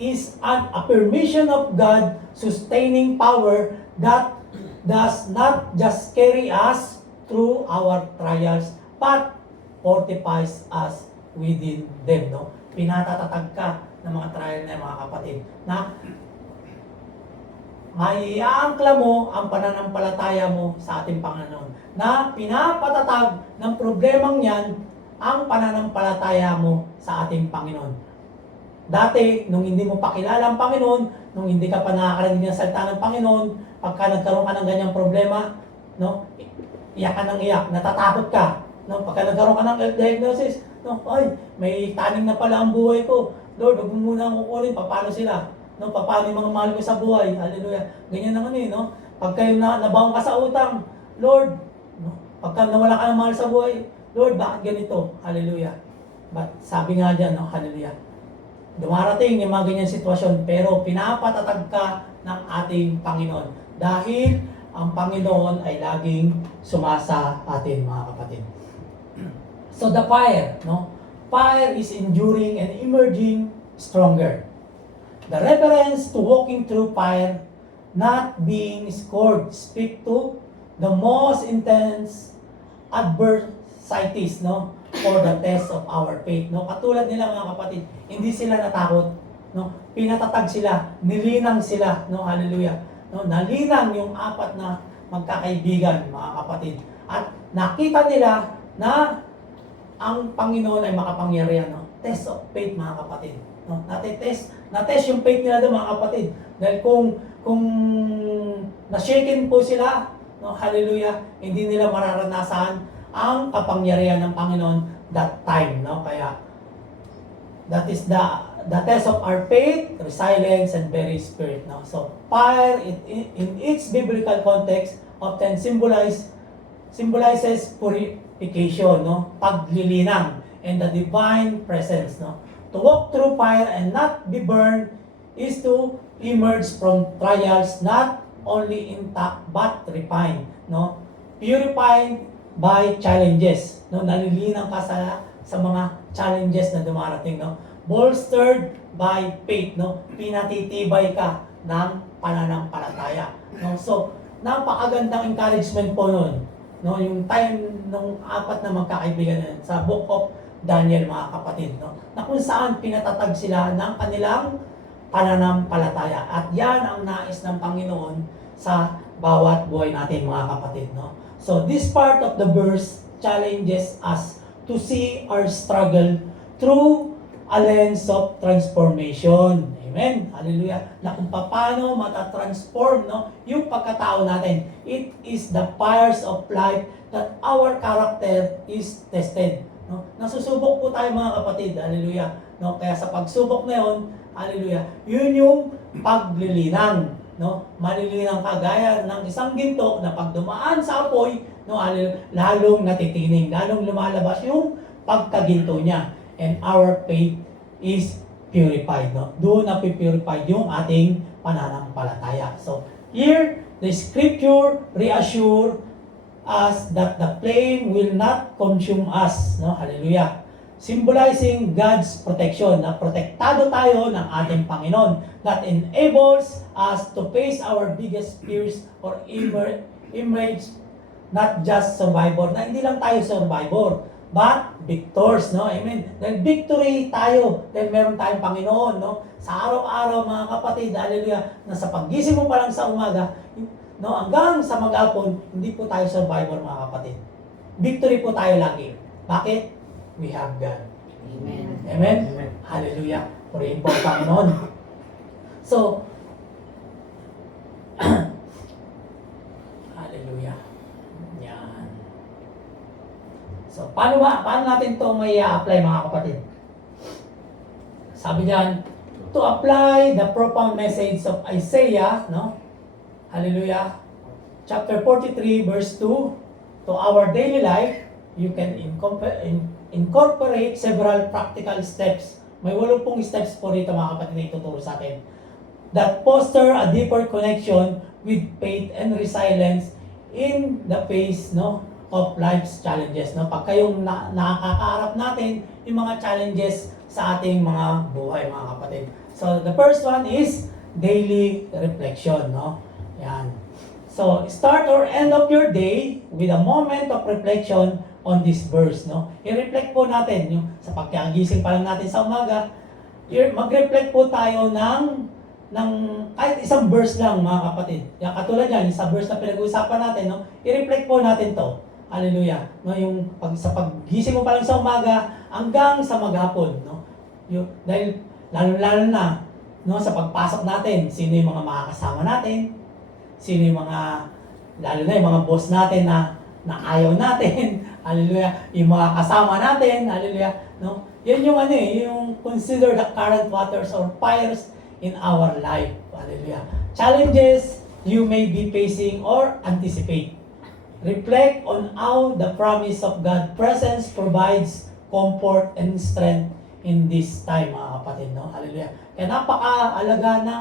Is an affirmation of God sustaining power that does not just carry us through our trials, but fortifies us within them. Pinatatatag ka ng mga trial na mga kapatid, na maiaangkla mo ang pananampalataya mo sa ating Panginoon, na pinapatatag ng problemang yan ang pananampalataya mo sa ating Panginoon. Dati, nung hindi mo pa kilala ang Panginoon, nung hindi ka pa nakakarinig ng salita ng Panginoon, pagka nagkaroon ka ng ganyang problema, iyak ka ng iyak, natatakot ka. Pagka nagkaroon ka ng diagnosis, ay, may taning na pala ang buhay ko. Lord, huwag mo muna akong kukunin, paano sila? Paano yung mga mahal ko sa buhay? Hallelujah. Ganyan naman Pagka nabaong ka sa utang, Lord, pagka nawala ka ng mahal sa buhay, Lord, bakit ganito? Hallelujah. But sabi nga dyan, hallelujah, dumarating yung mga ganyan sitwasyon, pero pinapatatag ka ng ating Panginoon. Dahil ang Panginoon ay laging sumasa atin, mga kapatid. So the fire, fire is enduring and emerging stronger. The reference to walking through fire, not being scored, speak to the most intense adversities, for the test of our faith. Katulad nila mga kapatid, hindi sila natakot. Pinatatag sila, nilinang sila. Hallelujah. Nalinang yung apat na magkakaibigan, mga kapatid. At nakita nila na ang Panginoon ay makapangyarihan. Test of faith, mga kapatid. Na-test yung faith nila doon, mga kapatid. Dahil kung na-shaken po sila, hallelujah, hindi nila mararanasan ang kapangyarihan ng Panginoon that time. Kaya, that is the test of our faith, resilience, and very spirit. So, fire, in its biblical context, often symbolizes purification, paglilinang, and the divine presence. To walk through fire and not be burned is to emerge from trials not only intact but refined. Purified by challenges. Nalilinang ka sa mga challenges na dumarating. Bolstered by faith. Pinatitibay ka ng pananampalataya. So, napakagandang encouragement po nun. Yung time ng apat na magkakaibigan na sa Book of Daniel, mga kapatid. Na kung saan pinatatag sila ng kanilang pananampalataya. At yan ang nais ng Panginoon sa bawat buhay natin, mga kapatid. So this part of the verse challenges us to see our struggle through a lens of transformation. Amen. Hallelujah. Na kung paano matatransform, no, yung pagkatao natin. It is the fires of life that our character is tested. No? Nasusubok po tayo mga kapatid. Hallelujah. No? Kaya sa pagsubok na yun, hallelujah, yun yung paglilinang. No? Malilinang kagaya ng isang ginto na pag dumaan sa apoy, no, hallelujah, lalong natitining, lalong lumalabas yung pagkaginto niya. And our faith is purified, no? Doon na purified yung ating pananampalataya. So, here, the scripture reassure us that the flame will not consume us, no? Hallelujah. Symbolizing God's protection, na protektado tayo ng ating Panginoon, that enables us to face our biggest fears or emerge not just survivor, na hindi lang tayo survivor, but victors, no? Amen. Dahil victory tayo, dahil meron tayong Panginoon, no? Sa araw-araw, mga kapatid, hallelujah, na sa paggising mo pa lang sa umaga, no, hanggang sa mag-apon, hindi po tayo survivor, mga kapatid. Victory po tayo lagi. Bakit? We have God. Amen. Amen? Amen. Hallelujah. Purihin po ang Panginoon. So, hallelujah. Yan. So, paano natin ito may apply, mga kapatid? Sabi diyan, to apply the profound message of Isaiah, no? Hallelujah. Chapter 43, verse 2, to our daily life, you can incorporate several practical steps. May 8 steps po rito, mga kapatid, na ituturo sa atin. That foster a deeper connection with faith and resilience in the face, no, of life's challenges. No? Pag kayong nakakaharap natin yung mga challenges sa ating mga buhay, mga kapatid. So, the first one is daily reflection. No? Yan. So, start or end of your day with a moment of reflection on this verse. No? I-reflect po natin yung sa pagkagising pa lang natin sa umaga. Mag-reflect po tayo ng kahit isang verse lang, mga kapatid. Yan, katulad yan, sa verse na pinag-uusapan natin, no? I-reflect po natin to. Hallelujah. No, yung sa paggising mo pa lang sa umaga hanggang sa maghapon, no? Dahil lalo na, no, sa pagpasok natin, sino yung mga makakasama natin? Sino yung mga lalo na yung mga boss natin na ayaw natin? Hallelujah. Yung mga kasama natin, hallelujah, no? Yan yung yung consider the current waters or fires in our life. Hallelujah. Challenges you may be facing or anticipate. Reflect on how the promise of God's presence provides comfort and strength in this time, mga kapatid, no? Hallelujah. Kaya napaka-alaga na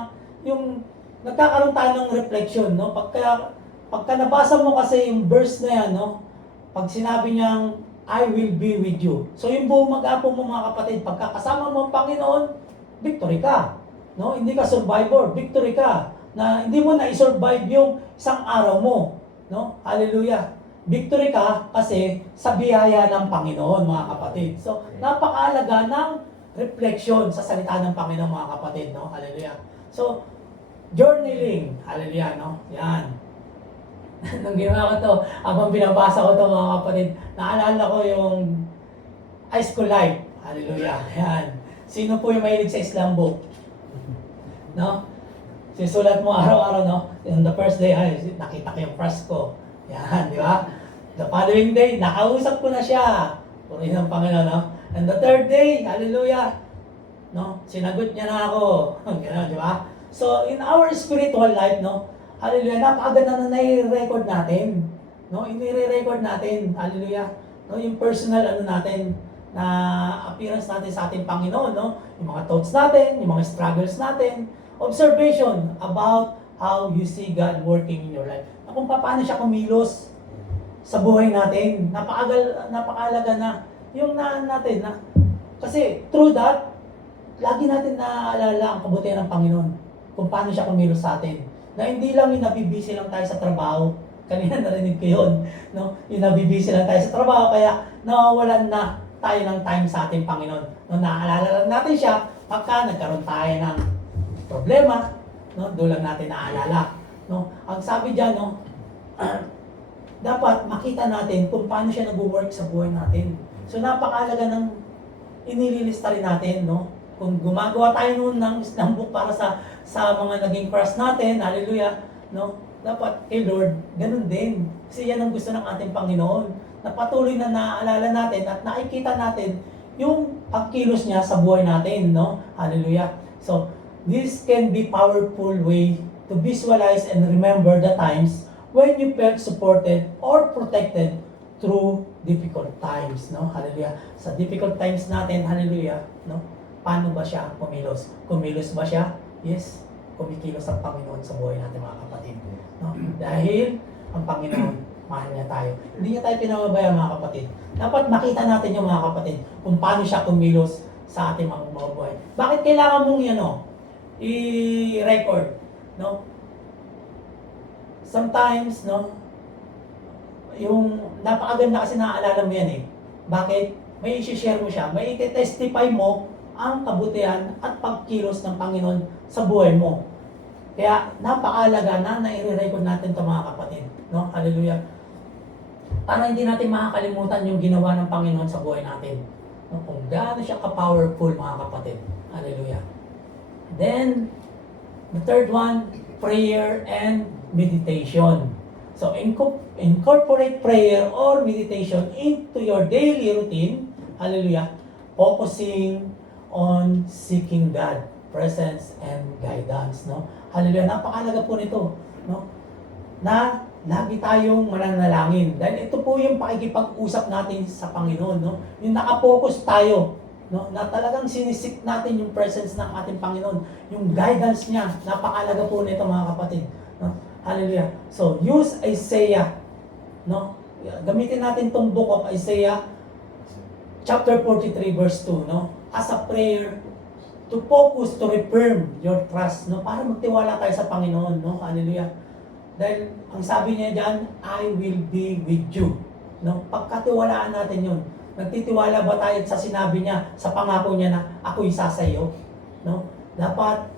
yung nagkakaroon tayo ng reflection, no? Pagka nabasa mo kasi yung verse na yan, no? Pag sinabi niyang, I will be with you. So yung buong mag-apo mo, mga kapatid, pagkakasama mo ang Panginoon, victory ka. No? Hindi ka survivor, victory ka. Na hindi mo na i-survive yung isang araw mo. No? Hallelujah. Victory ka kasi sa biyaya ng Panginoon, mga kapatid. So, napakaalaga ng reflection sa salita ng Panginoon, mga kapatid, no? Hallelujah. So, journaling. Hallelujah, no? Yan. Nung ginawa ko to, habang binabasa ko to, mga kapatid, naalala ko yung high school life. Hallelujah. Yan. Sino po yung mahilig sa Islam book? No? Sisulat mo araw-araw, no? In the first day, nakita ko yung crush ko. Yan, di ba? The following day, nakausap ko na siya. Purihin ang Panginoon, no? And the third day, hallelujah, no? Sinagot niya na ako. Gano'n, di ba? So, in our spiritual life, no? Hallelujah, napakaganda na nai-record natin. No? Inire-record natin, hallelujah. No? Yung personal, natin, na appearance natin sa ating Panginoon, no? Yung mga thoughts natin, yung mga struggles natin, observation about how you see God working in your life. Na kung paano siya kumilos sa buhay natin. Napakalaga na yung natin na kasi through that, lagi natin naaalala ang kabutihan ng Panginoon. Kung paano siya kumilos sa atin. Na hindi lang yung nabibisi lang tayo sa trabaho. Kanina narinig ko yun. No? Yung nabibisi lang tayo sa trabaho, kaya nawawalan na tayo ng time sa ating Panginoon. No, naalala lang natin siya pagka nagkaroon tayo ng problema, no, doon lang natin naalala. No? Ang sabi diyan, no, dapat makita natin kung paano siya nag-work sa buhay natin. So napakahalaga ng inililista rin natin, no, Kung gumagawa tayo noon ng book para sa mga naging crush natin, hallelujah, no? Dapat kay Lord, ganun din. Kasi yan ang gusto ng ating Panginoon. Na patuloy na naaalala natin at nakikita natin yung pagkilos niya sa buhay natin, no? Hallelujah. So, this can be powerful way to visualize and remember the times when you felt supported or protected through difficult times, no? Hallelujah. Sa difficult times natin, hallelujah, no? Paano ba siya kumilos? Kumilos ba siya? Yes. Kumikilos ang Panginoon sa buhay natin, mga kapatid. No? Dahil ang Panginoon, mahal niya tayo. Hindi niya tayo pinababaya, mga kapatid. Dapat makita natin yung mga kapatid kung paano siya kumilos sa ating mga buhay. Bakit kailangan mong i-record? No? Sometimes, no, yung napakaganda kasi naaalala mo yan eh. Bakit? May i-share mo siya, may i-testify mo ang kabutihan at pagkilos ng Panginoon sa buhay mo. Kaya napakalaga na nai-record natin ito, mga kapatid. No? Hallelujah. Para hindi natin makakalimutan yung ginawa ng Panginoon sa buhay natin. No? Kung gaano siya ka-powerful, mga kapatid. Hallelujah. Then, the third one, prayer and meditation. So, incorporate prayer or meditation into your daily routine. Hallelujah. Focusing on seeking God, presence and guidance, no? Hallelujah. Napakahalaga po nito, no? Na lagi tayong mananalangin. Dahil ito po yung pakikipag-usap natin sa Panginoon, no? Yung nakapokus tayo, no? Na talagang sinisik natin yung presence ng ating Panginoon, yung guidance niya. Napakahalaga po nito, mga kapatid, no? Hallelujah. So, use Isaiah, no? Gamitin natin tong book of Isaiah chapter 43 verse 2, no? As a prayer to focus, to reaffirm your trust, no? Para magtiwala tayo sa Panginoon, no? Hallelujah. Dahil ang sabi niya diyan, I will be with you, no? Pagkatiwalaan natin 'yon. Nagtitiwala ba tayo sa sinabi niya, sa pangako niya na ako'y sasayo, no? Dapat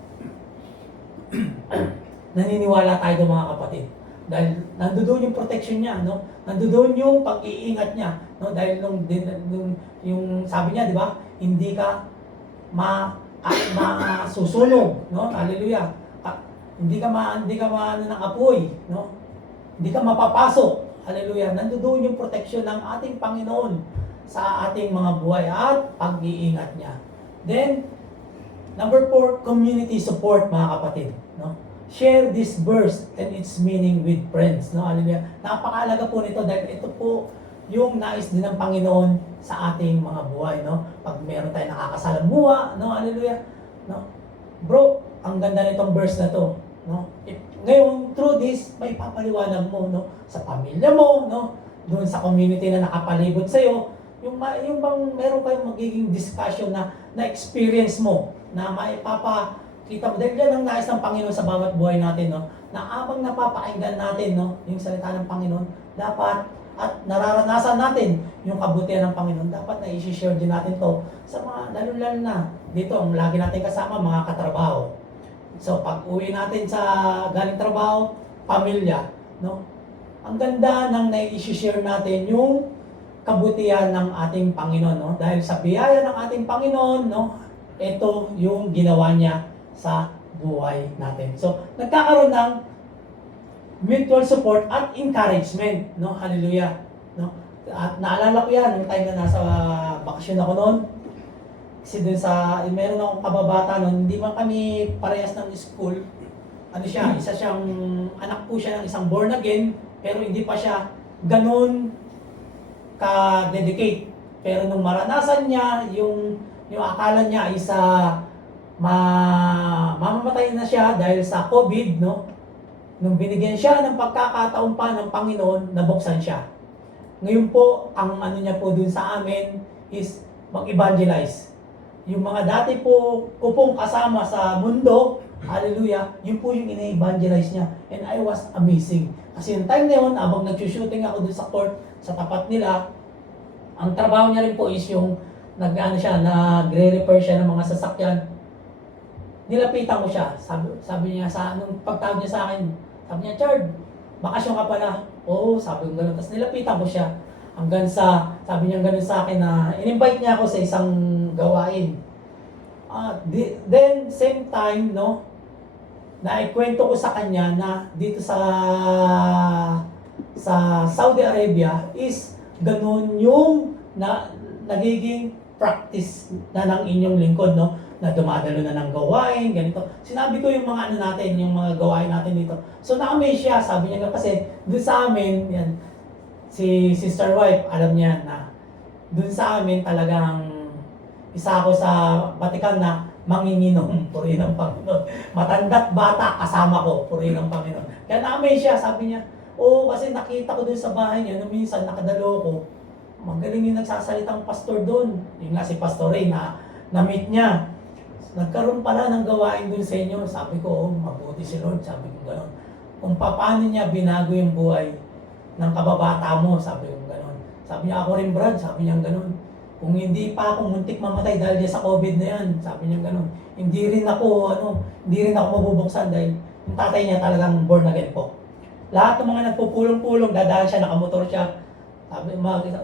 naniniwala tayo doon, mga kapatid. Dahil nandoon yung protection niya, no? Nandoon yung pag-iingat niya, no? Dahil nung yung sabi niya, di ba? Hindi ka masusunog, no? Hallelujah. Hindi ka ano ng apoy, no? Hindi ka mapapasok. Hallelujah. Nandoon yung protection ng ating Panginoon sa ating mga buhay at pag-iingat niya. Then, number 4, community support, mga kapatid, no? Share this verse and its meaning with friends, no? Hallelujah. Napakahalaga po nito dahil ito po yung nais din ng Panginoon sa ating mga buhay, no? Pag meron tayong nakakasalamuha, no? Hallelujah. No? Bro, ang ganda nitong verse na to, no? Ngayon, through this, may papaliwanag mo, no? Sa pamilya mo, no? Doon sa community na nakapalibot sa iyo, yung bang meron kayong magiging discussion na experience mo, na maipapakita mo. Dahil yan ang nais ng Panginoon sa bawat buhay natin, no? Na abang napapakinggan natin, no? Yung salita ng Panginoon, dapat at nararanasan natin yung kabutihan ng Panginoon, dapat na i-share din natin to sa mga, lalo-lalo na dito, ang lagi natin kasama, mga katrabaho. So, pag uwi natin sa galing trabaho, pamilya, no? Ang ganda ng na-i-share natin yung kabutihan ng ating Panginoon, no? Dahil sa biyaya ng ating Panginoon, no? Ito yung ginawa niya sa buhay natin. So, nagkakaroon ng mutual support at encouragement, no? Hallelujah, no? At naalala ko yan nung time na nasa bakasyon ako noon. Kasi dun sa meron akong kababata noon, hindi man kami parehas ng school. Ano siya, isa siyang anak po siya ng isang born again, pero hindi pa siya ganun ka-dedicate. Pero nung maranasan niya yung akala niya ay mamamatay na siya dahil sa COVID, no? Nung binigyan siya ng pagkakataon pa ng Panginoon, nabuksan siya. Ngayon po, ang ano niya po dun sa amin is mag-evangelize. Yung mga dati po ko pong kasama sa mundo, hallelujah, yun po yung ina-evangelize niya. And I was amazing. Kasi yung time na yun, abang nag-shooting ako dun sa court, sa tapat nila, ang trabaho niya rin po is yung nagre-repair siya ng mga sasakyan. Nilapitan ko siya. Sabi niya nung pagtawag niya sa akin, sabi niya, Chard, bakasyon ka pala. Oo, sabi ko gano'n. Tapos nilapitan ko siya. Hanggang sa, sabi niya gano'n sa akin na, in-invite niya ako sa isang gawain. Then, same time, no, naikwento ko sa kanya na dito sa Saudi Arabia is ganun yung nagiging practice na ng inyong lingkod, no? Na dumadalo na ng gawain, ganito. Sinabi ko yung mga ano natin, yung mga gawain natin dito. So na-amaze siya, sabi niya nga kasi doon sa amin, yan, si Sister Wife, alam niya na doon sa amin talagang isa ako sa Vatican na manginginom, purihin ng Panginoon. Matanda't bata, kasama ko, purihin ng Panginoon. Kaya na-amaze siya, sabi niya, oo, kasi nakita ko doon sa bahay niya, nung minsan nakadalo ko, magaling yung nagsasalitang pastor doon. Yung nga si Pastor Ray na-meet niya. Nagkaroon pala ng gawain doon sa inyo. Sabi ko, oh, mabuti si Lord. Sabi ko gano'n. Kung paano niya binago yung buhay ng kababata mo. Sabi ko gano'n. Sabi niya, ako rin Brad. Sabi niya gano'n. Kung hindi pa ako muntik mamatay dahil sa COVID na yan. Sabi niya gano'n. Hindi rin ako mabubuksan dahil yung tatay niya talagang born again po. Lahat ng mga nagpupulong-pulong, dadaan siya, nakamotor siya. Sabi,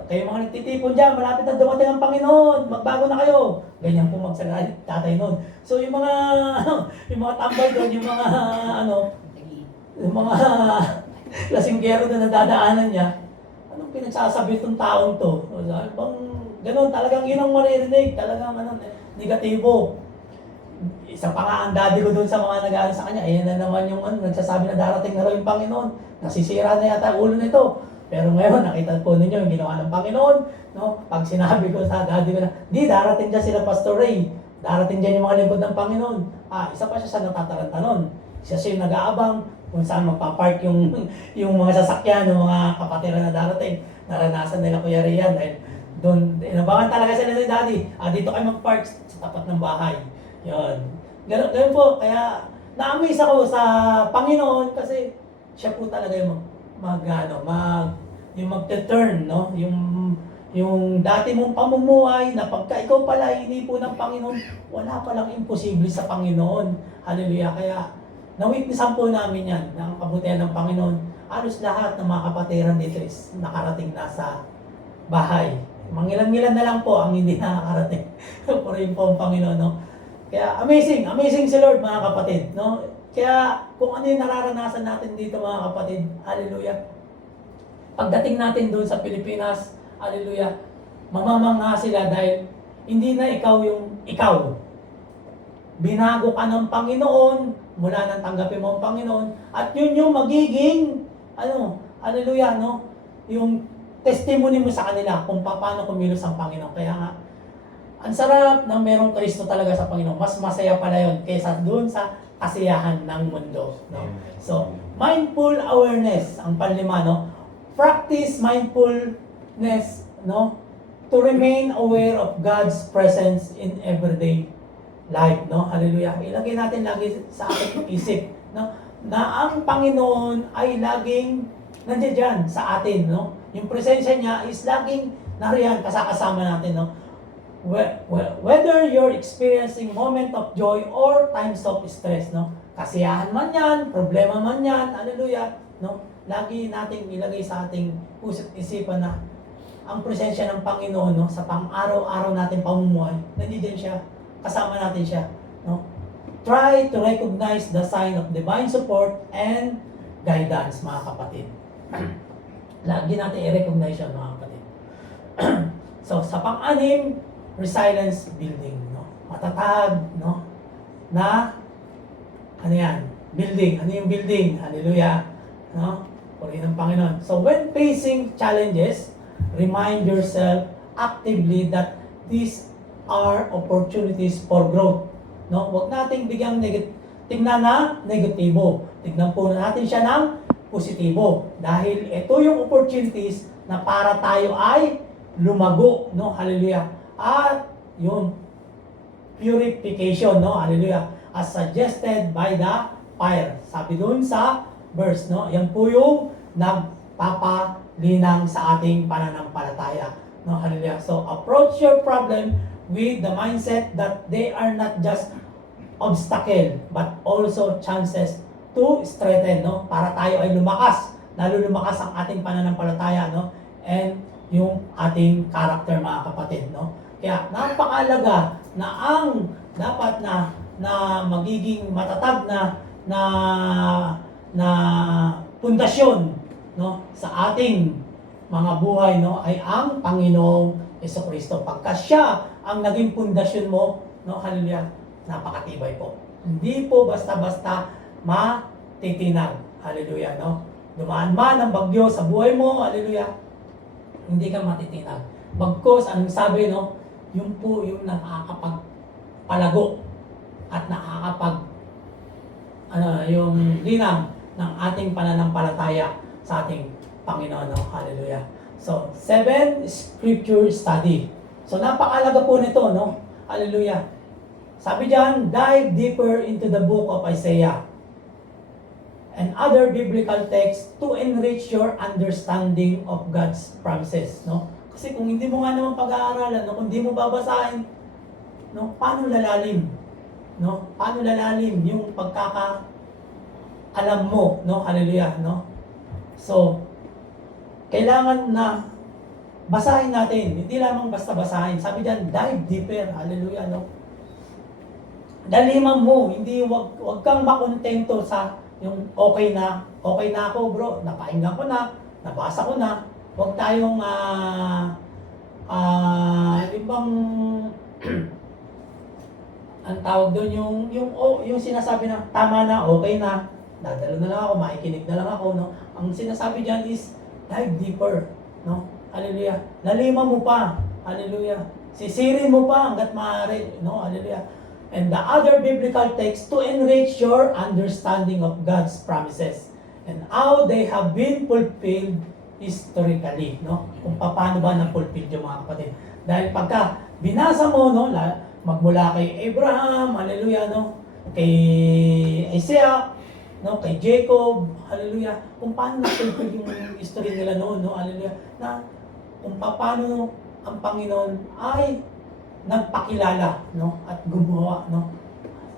kayo mga nagtitipon dyan, malapit na dumating ang Panginoon, magbago na kayo. Ganyan po magsalita tatay noon. So yung mga tambay doon, yung mga lasinggero na nadadaanan niya, anong pinagsasabi itong taong to? Bang ganun, talagang yun ang maririnig, talagang negatibo. Isa pa nga ang daddy ko doon sa mga nag-aaral sa kanya, ayan na naman yung nagsasabi na darating na raw yung Panginoon, nasisira na yata ulo nito. Pero ngayon, nakita po ninyo yung ginawa ng Panginoon, no? Pag sinabi ko sa daddy ko na, di, darating dyan sila Pastor Ray. Darating dyan yung mga lingkod ng Panginoon. Isa pa siya sa natataranta nun. Isa siya yung nag-aabang kung saan magpapark yung mga sasakyan ng mga kapatiran na darating. Naranasan nila Kuya Rian dahil doon, inabangan talaga sila ni daddy. Dito kayo mag-park sa tapat ng bahay. Yun. Ganun po. Kaya, na-amaze ako sa Panginoon kasi siya po talaga yung yung magte-turn, no? Yung dati mong pamumuhay na pagka ikaw pala hinipo ng Panginoon, wala palang imposible sa Panginoon. Hallelujah. Kaya na-witnessan po namin yan, ng kabutihan ng Panginoon. Halos lahat ng mga kapatiran dito is nakarating na sa bahay. Mangilan-ngilan na lang po ang hindi nakakarating. Purihin po ang Panginoon, no? Kaya amazing si Lord, mga kapatid, no? Kaya kung ano yung nararanasan natin dito, mga kapatid, hallelujah. Pagdating natin doon sa Pilipinas, hallelujah, mamamangha sila dahil hindi na ikaw yung ikaw. Binago ka ng Panginoon, mula nang tanggapin mo ang Panginoon, at yun yung magiging, hallelujah, no? Yung testimony mo sa kanila kung paano kumilos ang Panginoon. Kaya nga, ang sarap na merong Kristo talaga sa Panginoon. Mas masaya pala yun kaysa doon sa kasiyahan ng mundo. No? So, mindful awareness, ang panlima, no? Practice mindfulness, no? To remain aware of God's presence in everyday life, no? Hallelujah. Ilagay natin lagi sa ating isip, no? Na ang Panginoon ay laging nandiyan dyan sa atin, no? Yung presensya niya is laging nariyan kasama natin, no? Whether you're experiencing moment of joy or times of stress, no? Kasiyahan man yan, problema man yan, hallelujah, no? Lagi nating ilagay sa ating puso't isipan na ang presensya ng Panginoon, no? Sa pang-araw-araw natin pamumuhay, nandiyan siya, kasama natin siya, no? Try to recognize the sign of divine support and guidance, mga kapatid. Lagi natin i-recognize yan, mga kapatid. So, sa pang-anim, resilience building, no? Matatag, no? Na, building. Ano yung building? Hallelujah. No? Purihin ng Panginoon. So, when facing challenges, remind yourself actively that these are opportunities for growth. No? Huwag nating bigyang tingnan na negatibo. Tingnan po natin siya ng positibo. Dahil ito yung opportunities na para tayo ay lumago, no? Hallelujah. At yung purification, no? Hallelujah. As suggested by the fire. Sabi doon sa verse, no? Yan po yung nagpapalinang sa ating pananampalataya. No? Hallelujah. So, approach your problem with the mindset that they are not just obstacle, but also chances to strengthen, no? Para tayo ay lumakas. Lalo lumakas ang ating pananampalataya, no? And yung ating character, mga kapatid, no? Kaya napakalaga na ang dapat na magiging matatag na pundasyon, no, sa ating mga buhay, no, ay ang Panginoong Jesucristo. Pagka siya ang naging pundasyon mo, no, hallelujah, napakatibay po. Hindi po basta-basta matitinag. Hallelujah, no? Dumaan man ang bagyo sa buhay mo, hallelujah, hindi ka matitinag. Bagkos, anong sabi, no? Yung po yung nakakapagpalago at yung linang ng ating pananampalataya sa ating Panginoon, no? Hallelujah. So, 7, scripture study. So, napakalaga po nito, no? Hallelujah. Sabi diyan, dive deeper into the book of Isaiah and other biblical texts to enrich your understanding of God's promises, no? Kasi kung hindi mo nga naman pag-aaralan, no, kung hindi mo babasahin, no, paano lalalim? No? Paano lalalim yung pagkakaalam mo, no? Hallelujah, no? So, kailangan na basahin natin, hindi lamang basta basahin. Sabi diyan, dive deeper, hallelujah, no? Daliman mo, hindi wag kang makontento sa yung okay na ako, bro, napakinggan ko na, nabasa ko na. Huwag tayong ibang ang tawag doon yung sinasabi na tama na, okay na, dadalo na lang ako, makikinig na lang ako, no? Ang sinasabi diyan is dive deeper, no? Hallelujah. Laliman mo pa. Hallelujah. Sisirin mo pa hangga't maaari, no? Hallelujah. And the other biblical text to enrich your understanding of God's promises and how they have been fulfilled historically, no? Kung paano ba na-fulfill yung mga kapatid. Dahil pagka binasa mo, no, magmula kay Abraham, hallelujah, no, kay Isaiah, no, kay Jacob, hallelujah, kung paano na-fulfill yung history nila noon, no, hallelujah, na kung paano ang Panginoon ay nagpakilala, no, at gumawa, no,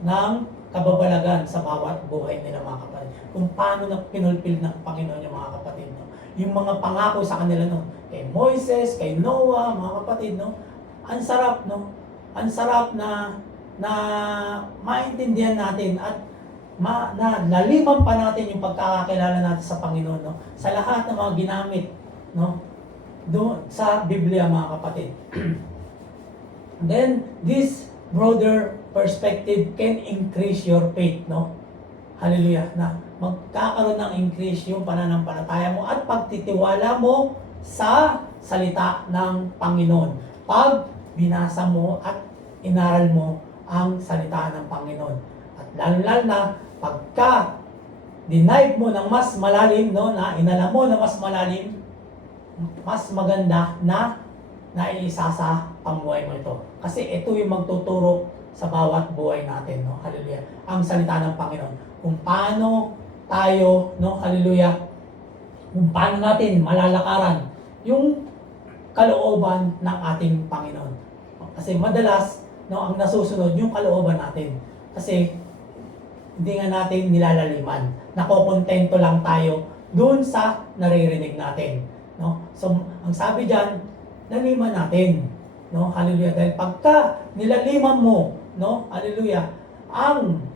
ng kababalagan sa bawat buhay nila, mga kapatid. Kung paano na pinulpil ng Panginoon yung mga kapatid, no. Yung mga pangako sa kanila, no, kay Moises, kay Noah, mga kapatid, no. Ang sarap, no. Ang sarap na maintindihan natin at naliman pa natin yung pagkakakilala natin sa Panginoon, no, sa lahat ng mga ginamit, no, doon sa Biblia, mga kapatid. Then, this broader perspective can increase your faith, no? Hallelujah. Na magkakaroon ng increase yung pananampalataya mo at pagtitiwala mo sa salita ng Panginoon. Pag binasa mo at inaral mo ang salita ng Panginoon. At lalo-lalo na pagka denive mo ng mas malalim, no, na inalam mo na mas malalim, mas maganda na naiisa sa pamumuhay mo ito. Kasi ito yung magtuturo sa bawat buhay natin, no? Hallelujah. Ang salita ng Panginoon. Kung paano tayo, no? Hallelujah. Kung paano natin malalakaran yung kalooban ng ating Panginoon. Kasi madalas, no, ang nasusunod yung kalooban natin. Kasi hindi nga natin nilalaliman. Nakokontento lang tayo dun sa naririnig natin, no? So, ang sabi diyan, laliman natin, no? Hallelujah. Dahil pagka nilaliman mo, no? Hallelujah. Ang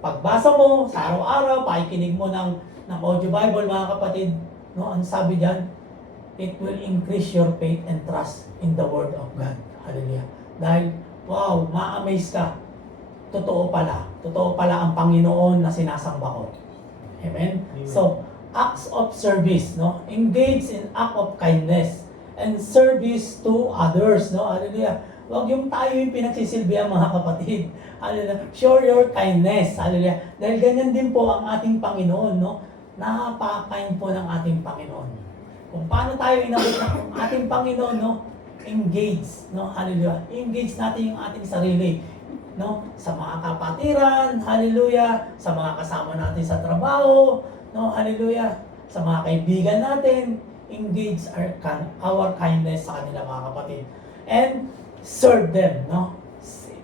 pagbasa mo sa araw-araw, pakikinig mo ng audio Bible, mga kapatid, no? Ang sabi diyan, it will increase your faith and trust in the Word of God. Hallelujah. Dahil, wow, ma-amaze ka. Totoo pala ang Panginoon na sinasamba ko. Amen? So, acts of service, no? Engage in act of kindness and service to others, no? Hallelujah. Huwag yung tayo yung pinagsisilbihan, mga kapatid. Hallelujah. Show your kindness. Hallelujah. Dahil ganyan din po ang ating Panginoon, no? Napaka-kind po ng ating Panginoon. Kung paano tayo inabot ng ating Panginoon, no? Engage, no? Hallelujah. Engage natin yung ating sarili, no? Sa mga kapatiran, hallelujah. Sa mga kasama natin sa trabaho, no? Hallelujah. Sa mga kaibigan natin, engage our kindness sa kanila, mga kapatid. And serve them, no?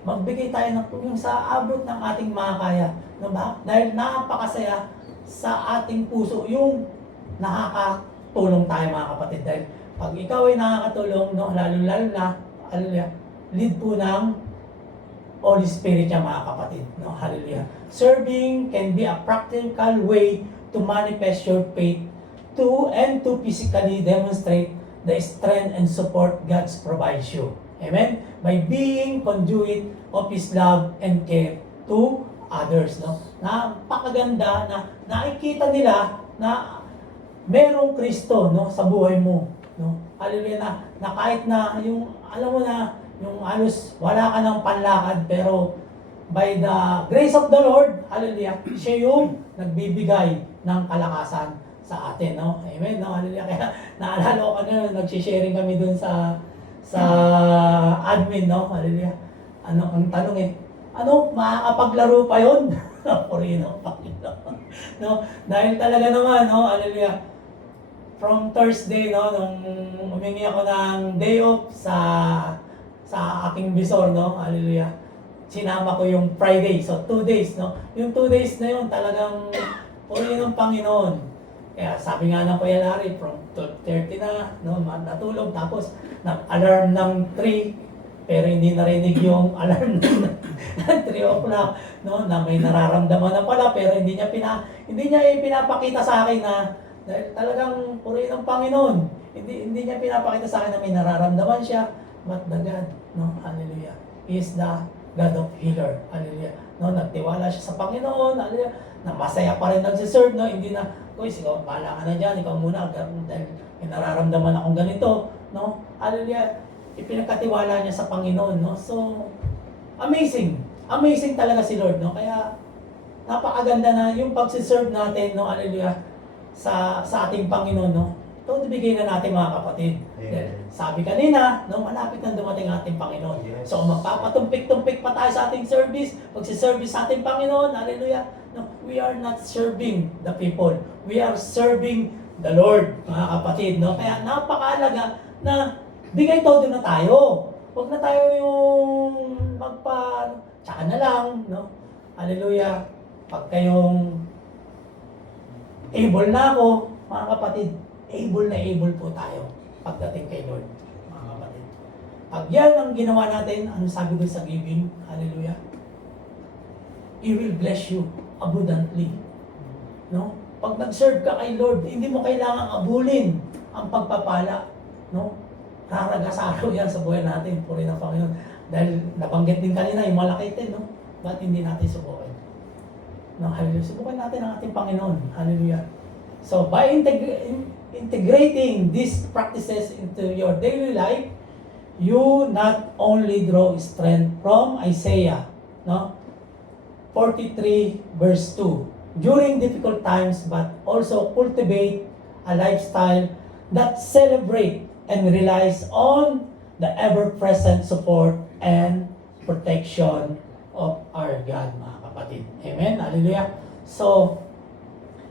Magbigay tayo ng yung sa abot ng ating makakaya, no ba? Dahil napakasaya sa ating puso yung nakakatulong tayo, mga kapatid. Dahil pag ikaw ay nakakatulong, no, lalo na, hallelujah, lead po ng Holy Spirit niya, mga kapatid. No? Hallelujah. Serving can be a practical way to manifest your faith to physically demonstrate the strength and support God provides you. Amen? By being conduit of His love and care to others. No? Napakaganda na nakikita nila na merong Kristo, no, sa buhay mo. No? Hallelujah, na kahit na yung, alam mo na, yung halos wala ka ng panlakad, pero by the grace of the Lord, hallelujah, siya yung nagbibigay ng kalakasan sa atin, no? Amen, no? Hallelujah. Kaya naalala ko kanina, nagsisharing kami dun sa admin, no? Hallelujah. Ano, ang tanong makakapaglaro pa yun? Purino, Panginoon. No? Dahil talaga naman, no? Hallelujah. From Thursday, no, nung humingi ako ng day off sa aking bisor, no? Hallelujah. Sinama ko yung Friday, so 2 days, no? Yung 2 days na yun, talagang purihin ng Panginoon. Kaya sabi nga ng Kuya Larry, from 12:30 na, no, natulog, tapos nag-alarm ng 3, pero hindi narinig yung alarm ng 3 o'clock, no, na may nararamdaman na pala, pero hindi niya ipinapakita sa akin na dahil talagang purihin ng Panginoon. Hindi niya pinapakita sa akin na may nararamdaman siya, but the God, no, hallelujah, is the God of healer, hallelujah. No, nagtiwala siya sa Panginoon, hallelujah, na masaya pa rin nagsiserve, no, hindi na, ikaw, bahala ka na dyan, ikaw muna, dahil may nararamdaman akong ganito, no, hallelujah, ipinagkatiwala niya sa Panginoon, no, so, amazing talaga si Lord, no, kaya, napakaganda na yung pagsiserve natin, no, hallelujah, sa ating Panginoon, no, ito bigay na natin, mga kapatid. Amen. Sabi kanina, no, malapit na dumating ating Panginoon. Yes. So, magpapatumpik-tumpik pa tayo sa ating service, pagsiservice sa ating Panginoon, hallelujah. No, we are not serving the people. We are serving the Lord, mga kapatid, no. Kaya napakahalaga na bigay todo na tayo. Huwag na tayo yung tsaka na lang, no. Hallelujah. Pag kayong able na ako, mga kapatid, able po tayo pagdating kay Lord, mga kapatid. Pag yan ang ginawa natin, ano sabi doon sa giving, hallelujah, He will bless you abundantly. No? Pag nag-serve ka kay Lord, hindi mo kailangang abulin ang pagpapala. No? Raragasaro yan sa buhay natin, puri ng Panginoon. Dahil nabanggit din kanina, yung malaki din, no? Ba't hindi natin subukin? No, hallelujah. Subukan natin ang ating Panginoon. Hallelujah. So, by integrating these practices into your daily life, you not only draw strength from Isaiah, no, 43 verse 2, during difficult times, but also cultivate a lifestyle that celebrate and relies on the ever-present support and protection of our God, mga kapatid. Amen? Hallelujah. So,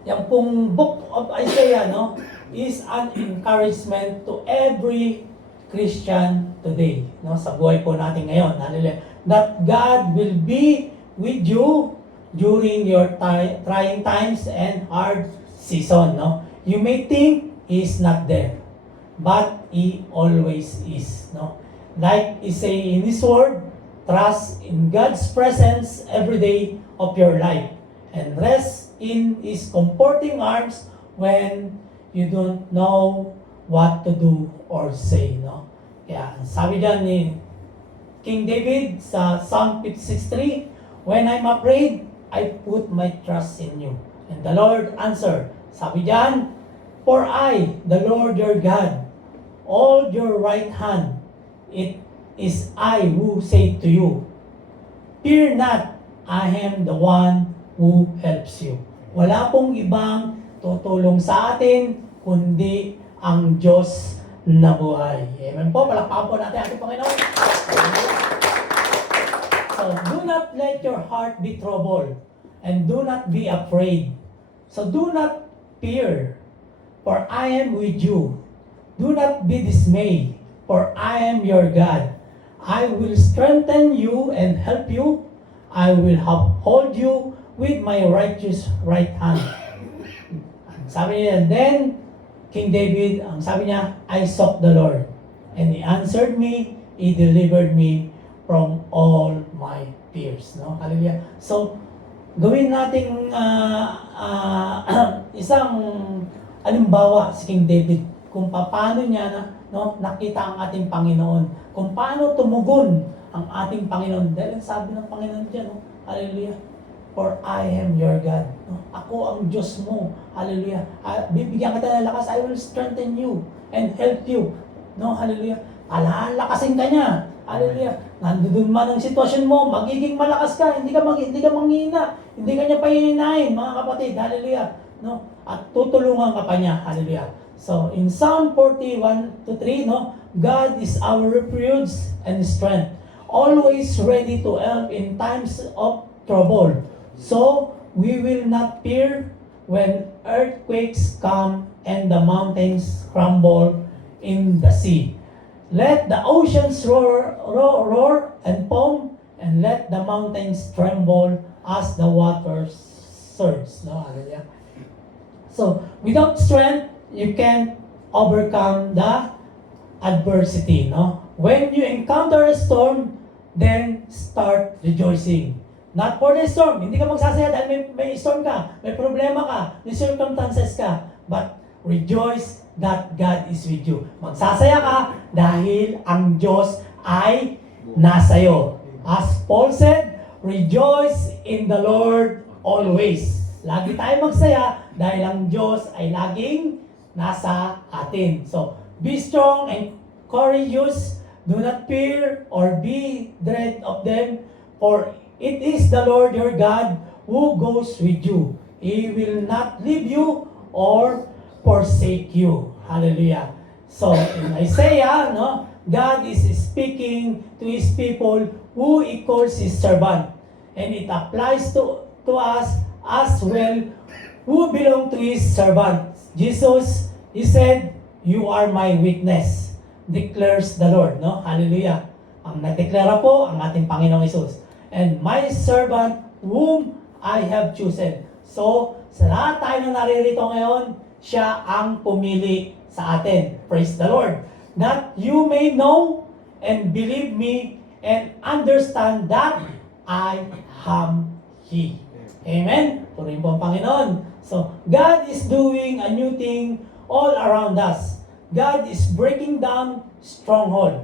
yung pong book of Isaiah, no, is an encouragement to every Christian today, no, sa buhay po natin ngayon. Hallelujah. That God will be with you during your trying times and hard season, no. You may think He's not there, but He always is, no. Like He say in His word, trust in God's presence every day of your life and rest in His comforting arms when you don't know what to do or say, no? Kaya sabi diyan ni King David sa Psalm 56:3, when I'm afraid, I put my trust in you. And the Lord answered. Sabi diyan, for I, the Lord your God, hold your right hand. It is I who say to you, fear not, I am the one who helps you. Wala pong ibang tutulong sa atin, kundi ang Diyos na buhay. Amen po, palakpakan po natin ating Panginoon. So, do not let your heart be troubled, and do not be afraid. So, do not fear, for I am with you. Do not be dismayed, for I am your God. I will strengthen you and help you. I will uphold you with my righteous right hand. Sabi niya, then, King David, ang sabi niya, I sought the Lord, and He answered me, He delivered me from all my appears. No? Hallelujah. So, gawin nating isang halimbawa si King David kung paano niya nakita ang ating Panginoon, kung paano tumugon ang ating Panginoon. Dahil sabi ng Panginoon diyan, hallelujah, for I am your God. No? Ako ang Diyos mo. Hallelujah. Bibigyan kita ng lakas. I will strengthen you and help you. No, hallelujah. Palalakasin ka niya. Hallelujah. Nandoon man ang sitwasyon mo, magiging malakas ka. Hindi ka manghina. Hindi ka niya pahihinain, mga kapatid. Hallelujah. No? At tutulungan ka pa niya. Hallelujah. So, in Psalm 41:3, God is our refuge and strength, always ready to help in times of trouble. So, we will not fear when earthquakes come and the mountains crumble in the sea. Let the oceans roar and foam, and let the mountains tremble as the waters surge. No, hallelujah. So, without strength, you can't overcome the adversity. No, when you encounter a storm, then start rejoicing. Not for the storm. Hindi ka magsasaya dahil may storm ka, may problema ka, may circumstances ka, but rejoice that God is with you. Magsasaya ka dahil ang Diyos ay nasayo. As Paul said, rejoice in the Lord always. Lagi tayo magsaya dahil ang Diyos ay laging nasa atin. So, be strong and courageous. Do not fear or be dread of them, for it is the Lord your God who goes with you. He will not leave you or forsake you. Hallelujah. So, in Isaiah, God is speaking to His people who He calls His servant. And it applies to us as well who belong to His servant. Jesus, He said, "You are my witness," declares the Lord. No? Hallelujah. Ang nadeklara po ang ating Panginoong Hesus. And my servant whom I have chosen. So, sa lahat tayo na naririto ngayon, siya ang pumili sa atin. Praise the Lord. That you may know and believe me and understand that I am He. Amen? Purihin po ang Panginoon. So, God is doing a new thing all around us. God is breaking down stronghold.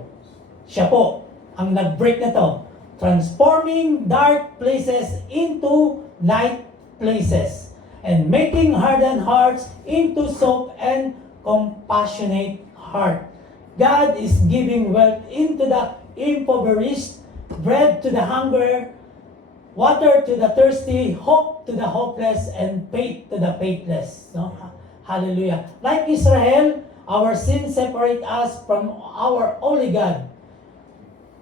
Siya po ang nag-break na to. Transforming dark places into light places. And making hardened hearts into soft and compassionate heart. God is giving wealth into the impoverished, bread to the hunger, water to the thirsty, hope to the hopeless, and faith to the faithless. No? Hallelujah. Like Israel, our sins separate us from our holy God.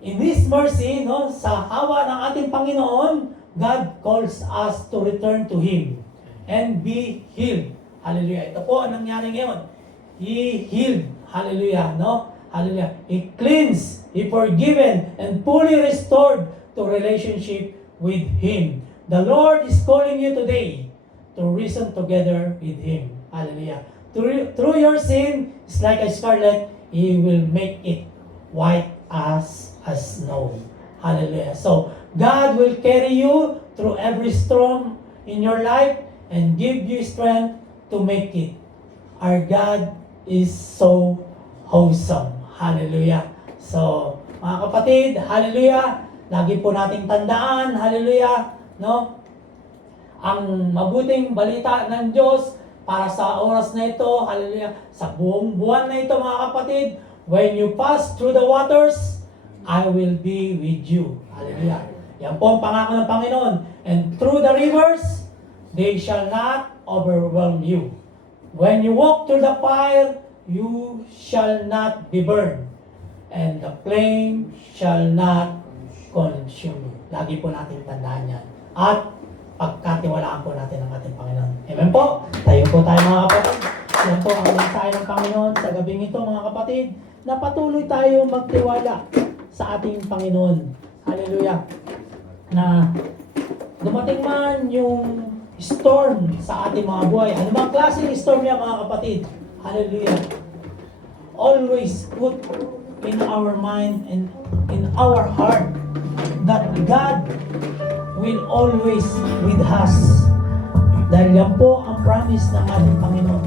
In His mercy, sa hawa ng ating Panginoon, God calls us to return to Him and be healed. Hallelujah. Ito po ang nangyari ngayon. He healed. Hallelujah. Hallelujah. He cleansed, He forgiven, and fully restored to relationship with Him. The Lord is calling you today to reason together with Him. Hallelujah. Through your sin, it's like a scarlet, He will make it white as snow. Hallelujah. So, God will carry you through every storm in your life and give you strength to make it. Our God is so awesome. Hallelujah. So, mga kapatid, hallelujah. Lagi po nating tandaan, hallelujah, ang mabuting balita ng Diyos para sa oras na ito, hallelujah, sa buong buwan na ito, mga kapatid, when you pass through the waters, I will be with you. Hallelujah. Yan po ang pangako ng Panginoon. And through the rivers, they shall not overwhelm you. When you walk through the fire, you shall not be burned. And the flame shall not consume you. Lagi po natin tandaan yan. At pagkatiwalaan po natin ang ating Panginoon. Amen po. Tayo po tayo, mga kapatid. Yan po ang mensahe ng Panginoon sa gabing ito, mga kapatid, na patuloy tayo magtiwala sa ating Panginoon. Hallelujah. Na dumating man yung storm sa ating mga buhay. Ano bang klaseng storm yan, mga kapatid? Hallelujah. Always put in our mind and in our heart that God will always with us. Dahil yan po ang promise ng ating Panginoon.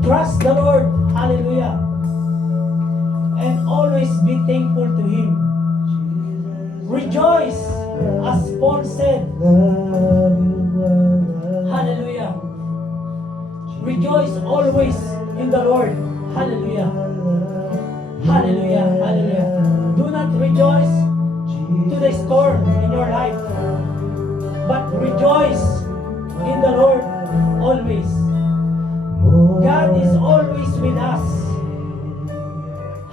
Trust the Lord. Hallelujah. And always be thankful to Him. Rejoice, as Paul said. Hallelujah. Rejoice always in the Lord. Hallelujah. Hallelujah. Hallelujah. Do not rejoice to the storm in your life, but rejoice in the Lord always. God is always with us.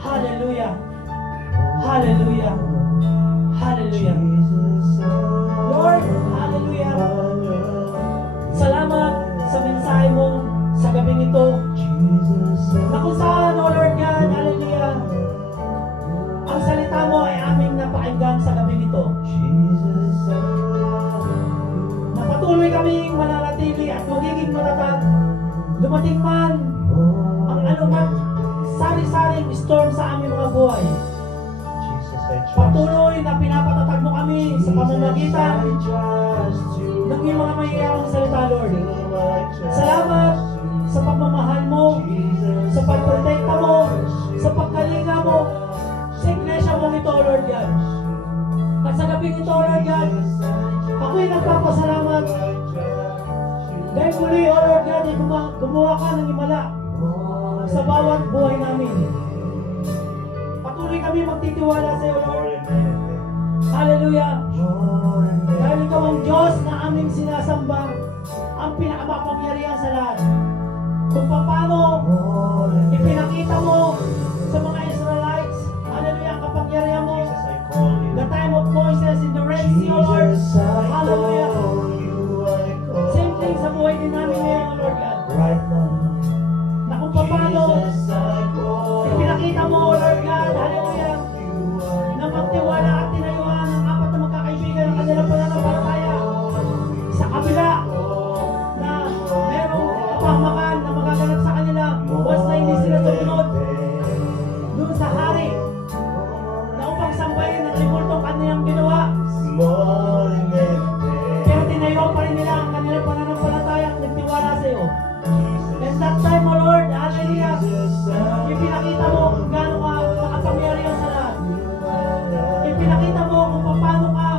Hallelujah. Hallelujah. Hallelujah. Lord, hallelujah. Salamat sa mensahe mo sa gabing ito. Na kung saan, O Lord God, hallelujah, ang salita mo ay aming napakinggan sa gabing ito. Na patuloy kaming mananatili at magiging matatag. Dumating man ang anuman sari-saring storm sa aming mga buhay. Patuloy na pinapatatag mo kami sa pamamagitan ng iyong mga mayayarang salita, Lord. Salamat sa pagmamahal mo, sa pagprotekta mo, sa pagkalinga mo, sa iglesia mo ito, Lord God. At sa gabing ito, Lord God, ako'y nagpapasalamat dahil muli, O Lord God, ay gumawa ka ng himala sa bawat buhay namin. Patuloy kami magtitiwala sa iyo, Lord. Hallelujah. Dahil ikaw ang Diyos na aming sinasamba, ang pinakamapangyarihan sa lahat. Kung paano ipinakita mo sa mga Israelites, hallelujah, ang kapangyarihan mo, the time of Moses in the Red Sea, O Lord. Hallelujah. Same thing sa buhay din namin ngayon, O Lord God. Na kung paano ipinakita mo, O Lord God, hallelujah, na magtiwala at tinayuan ang apat na magkakaibigan ng kanilang pananampalataya sa kabila na merong kapahamakan na magaganap sa kanila once na hindi sila sumunod doon sa hari na upang sambahin at limultong kanilang ginawa. Pero tinayuan pa rin nila ang kanilang pananampalataya at nagtiwala sa iyo. And that time, O Lord, hallelujah, ipinakita mo kung gaano ka makapangyarihan sa lahat. Ipinakita mo kung paano ka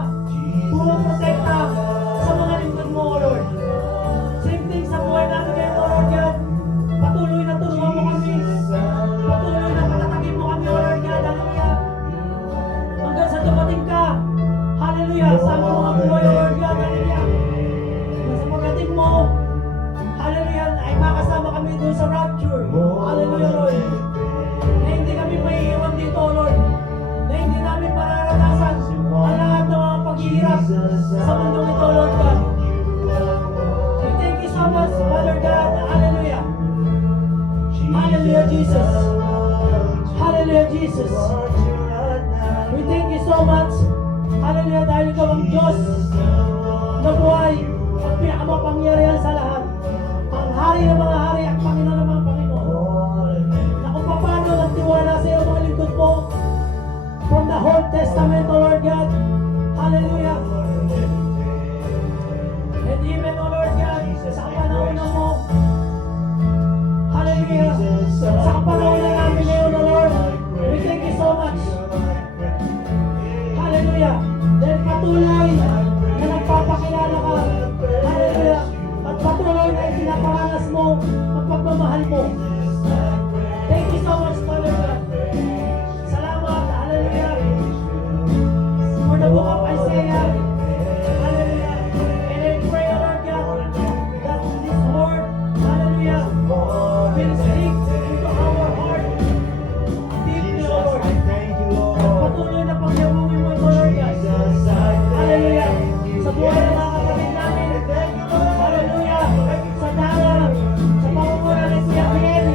pumaprotekta sa mga lingkod mo, O Lord. Same thing sa buhay namin ngayon, O Lord God. Patuloy na tulungan mo kami. Patuloy na patatagin mo kami, O Lord God. Hallelujah. Hanggang sa dumating ka. Hallelujah. Sa aming mga buhay, O Lord God. Hallelujah. Na sa pagdating mo, hallelujah, ay makasama kami doon sa rapture. Hallelujah, Lord. Na hindi kami maiiwan dito, O Lord. Na hindi namin mararanasan ang lahat ng mga paghihirap sa mundong ito, Lord God. We thank you so much, Father God. Hallelujah. Hallelujah, Jesus. Hallelujah, Jesus. We thank you so much. Hallelujah, dahil ikaw ang Diyos na buhay, ang pinakamapangyarihan sa lahat. Ang hari ng mga hari, ang Panginoon ng mga Panginoon. Na kung paano nagtiwala sa iyo mga lingkod mo from the Old Testament, O Lord God. Hallelujah. And even, O Lord God, sa kapanahonan mo, hallelujah, sa kapanahonan namin ngayon, O Lord, we thank you so much. Hallelujah. Dahil patuloy na nagpapakilala ka. Hallelujah. At patuloy na ipinaparanas mo ang pagmamahal mo. Thank you so much, Father God. Salamat. Hallelujah. For the book of Isaiah. Hallelujah. And I pray, O Lord God, that this word, hallelujah, will speak into our heart deeply, O Lord. At patuloy na pagyabungin mo ito, Lord God. Hallelujah. Sa buhay ng mga kapatid namin. Hallelujah. Sa dara, sa pamumunan ng Kuya Biel.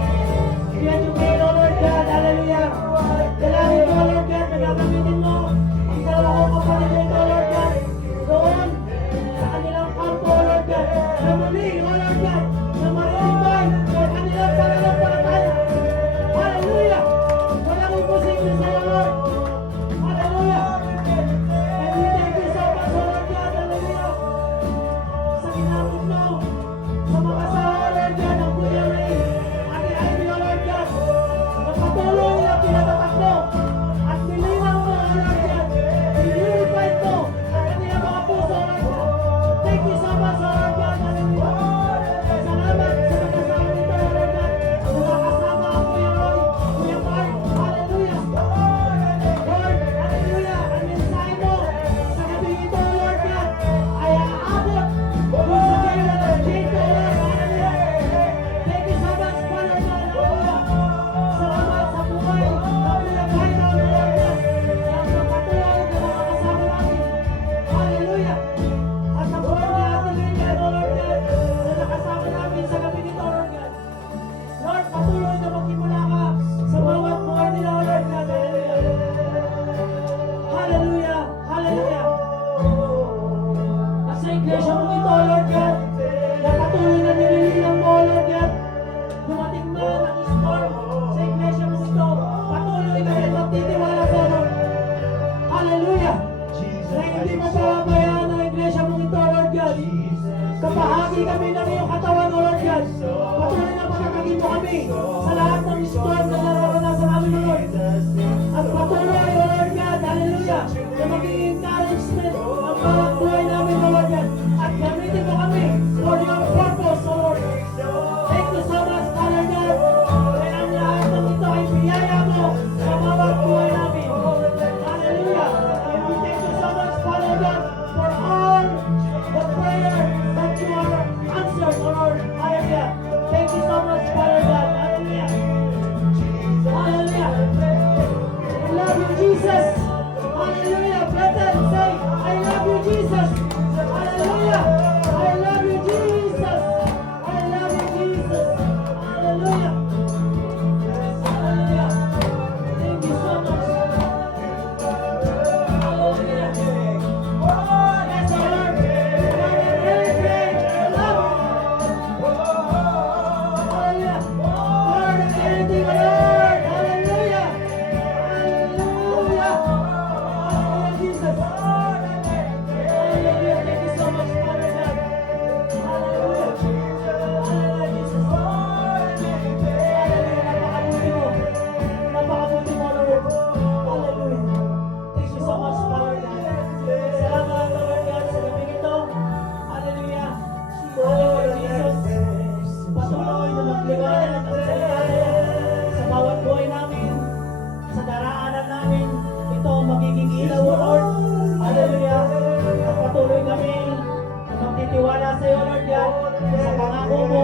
pangako mo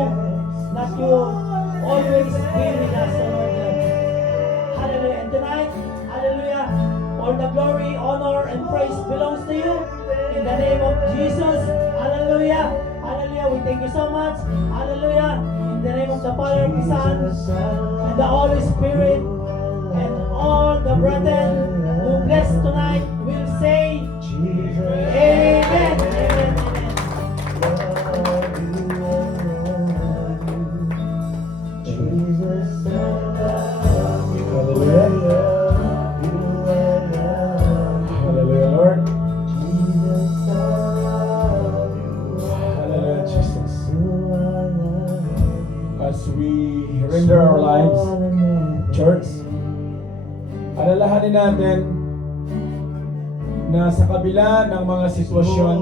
that you always be with us, O Lord God. Hallelujah. And tonight, hallelujah, all the glory, honor, and praise belongs to you. In the name of Jesus, hallelujah. Hallelujah. We thank you so much. Hallelujah. In the name of the Father, the Son, and the Holy Spirit, and all the brethren who bless tonight will say, Amen. Amen. Amen. Hallelujah, Lord. Hallelujah, Jesus. As we render our lives, church, alalahanin natin na sa kabila ng mga sitwasyon,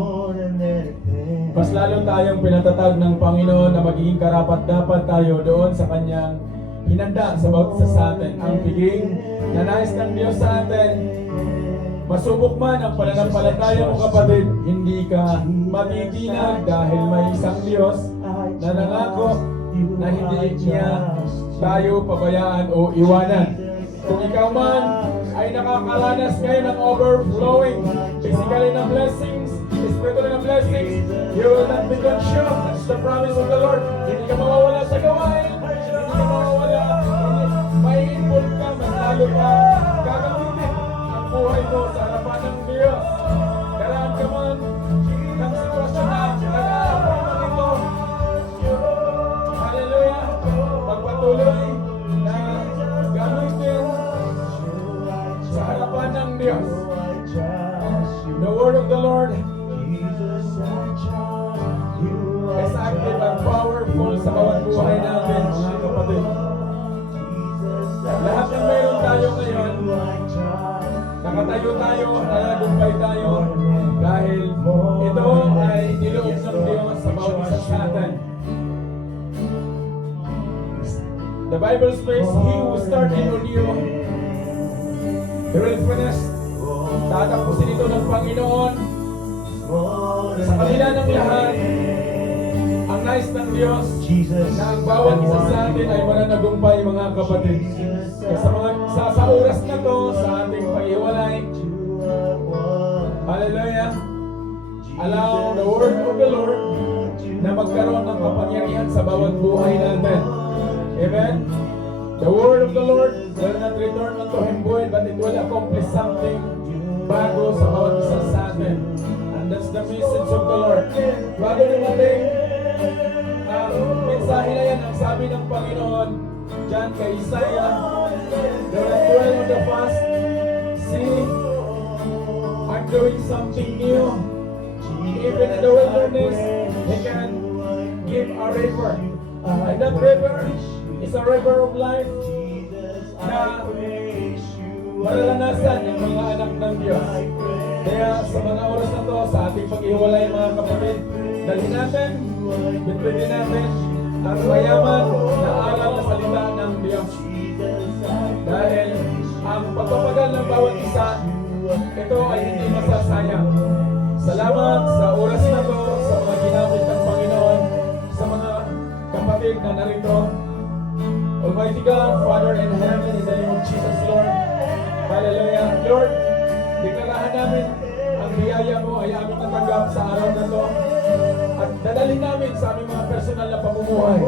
mas lalo tayong pinatatag ng Panginoon na magiging karapat-dapat tayo doon sa Kanyang hinanda sa bawat isa sa atin. Ang biging na nais ng Diyos sa atin, masubok man ang pananampalataya mo kapatid, hindi ka matitinag dahil may isang Diyos na nangako na hindi niya tayo pabayaan o iwanan. Kung ikaw man ay nakakaranas ngayon ng overflowing physically na blessings, spiritually na blessings, you will not be consumed. That's the promise of the Lord. Hindi ka mawawala sa gawain. Hindi ka mawawala. May involve ka, mas lalo ka gagamitin ang buhay mo sa harapan ng Diyos. Karaan ka man ng sitwasyon na nag-aapang man ito. Hallelujah. Pagpatuloy na gamitin sa harapan ng Diyos. The word of the Lord is active and powerful sa bawat buhay natin, mga kapatid. Lahat ng mayroon tayo ngayon, nakatayo tayo, nalagumpay tayo, dahil ito ay niloob ng Diyos sa bawat isa sa atin. The Bible says, He who started on you, He will finish. Tatapusin ito ng Panginoon. Sa kabila ng lahat, ang nais ng Diyos na ang bawat isa sa atin ay mananagumpay, mga kapatid. Kaya sa oras na to, sa ating paghiwalay, hallelujah, allow the word of the Lord na magkaroon ng kapangyarihan sa bawat buhay natin. Amen? The word of the Lord will not return unto Him void, but it will accomplish something bago sa bawat isa sa atin. And that's the message of the Lord. Bago natin, mensahe na yan, ang sabi ng Panginoon dyan kay Isaiah, the dwell on the fast, see, I'm doing something new. Even in the wilderness, He can give a river. And that river is a river of life na maralanasan ng mga anak ng Diyos. Kaya sa mga oras na to, sa ating pag-iwalay, mga kapatid, dalhin natin, bitbitin natin ang mayaman na aral na salita ng Diyos. Dahil ang pagpapagal ng bawat isa, ito ay hindi masasayang. Salamat sa oras na to, sa mga ginamit ng Panginoon, sa mga kapatid na narito. Almighty God, Father in heaven, in the name of Jesus, Lord. Hallelujah. Lord, deklarahan namin ang biyaya mo ay aming natanggap sa araw na to. At dadalhin namin sa aming mga personal na pamumuhay.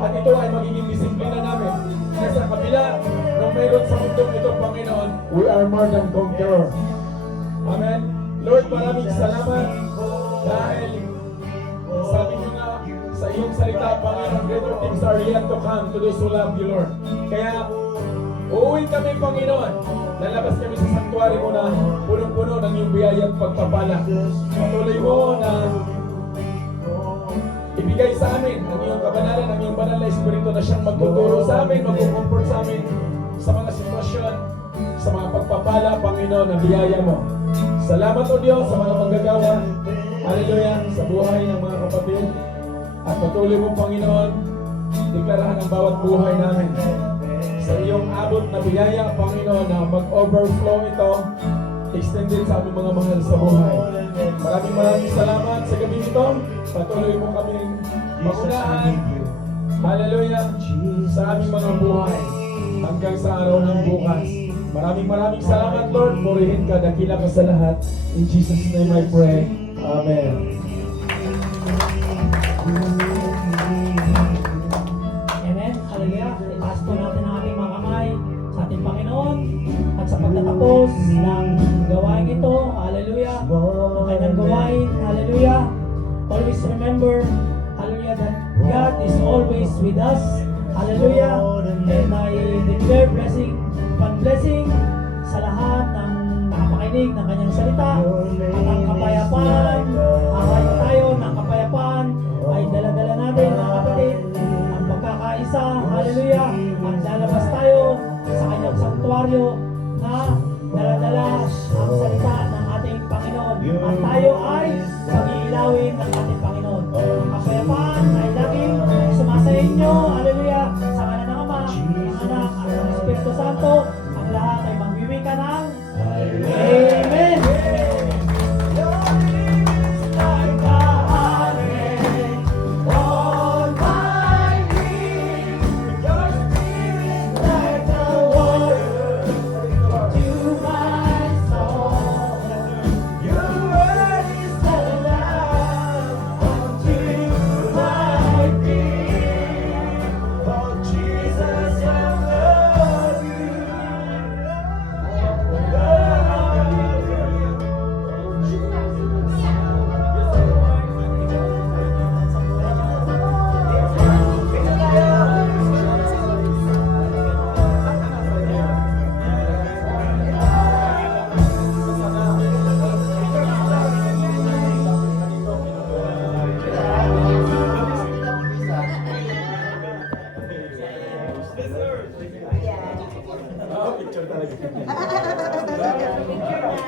At ito ay magiging disiplina namin. Kaya sa kabila ng mayroon sa mundong ito, Panginoon, we are more than conqueror. Amen. Lord, maraming salamat dahil sabi niyo nga sa iyong salita, Panginoon, greater things are yet to come to those who love you, Lord. Kaya, uuwi kami, Panginoon. Lalabas kami sa sanctuary mo na punong-puno ng iyong biyaya at pagpapala. Patuloy mo na ibigay sa amin ang iyong kabanalan, ang iyong banal na espiritu na siyang magtuturo sa amin, mag-comfort sa amin sa mga sitwasyon, sa mga pagpapala, Panginoon, ng biyaya mo. Salamat, O Diyos, sa mga manggagawa. Hallelujah, sa buhay ng mga kapatid. At patuloy mo, Panginoon, deklarahan ang bawat buhay namin sa iyong abot na biyaya, Panginoon, na mag-overflow ito, extended sa aming mga mahal sa buhay. Maraming salamat sa gabi nito. Patuloy mo kami paunahan, hallelujah, sa aming mga buhay hanggang sa araw ng bukas. Maraming salamat, Lord. Purihin ka, dakila ka sa lahat. In Jesus' name I pray. Amen. Amen. Hallelujah. Itaas po natin ang ating mga kamay sa ating Panginoon at sa pagtatapos ng gawain ito. Hallelujah. Ang kanyang gawain. Hallelujah. Always remember, hallelujah, that God is always with us. Hallelujah. And I declare blessing upon blessing sa lahat ng nakapakinig ng kanyang salita. At ang kapayapaan, arayo tayo ng kapayapaan ay dala-dala natin mga kapatid. Ang pagkakaisa, hallelujah, at lalabas tayo sa kanyang sanktuaryo na dala-dala ang salita ng ating Panginoon. At tayo ay pag-iilawin ng ating Panginoon. Ang kapayapaan ay laging sumasa inyo, hallelujah, sa ngalan ng Ama, ng Anak, at ng Espiritu Santo. Ang lahat ay magwiwika ng Amen.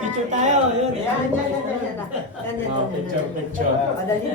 Picture tayo, yun. Yan. Picture. Dali.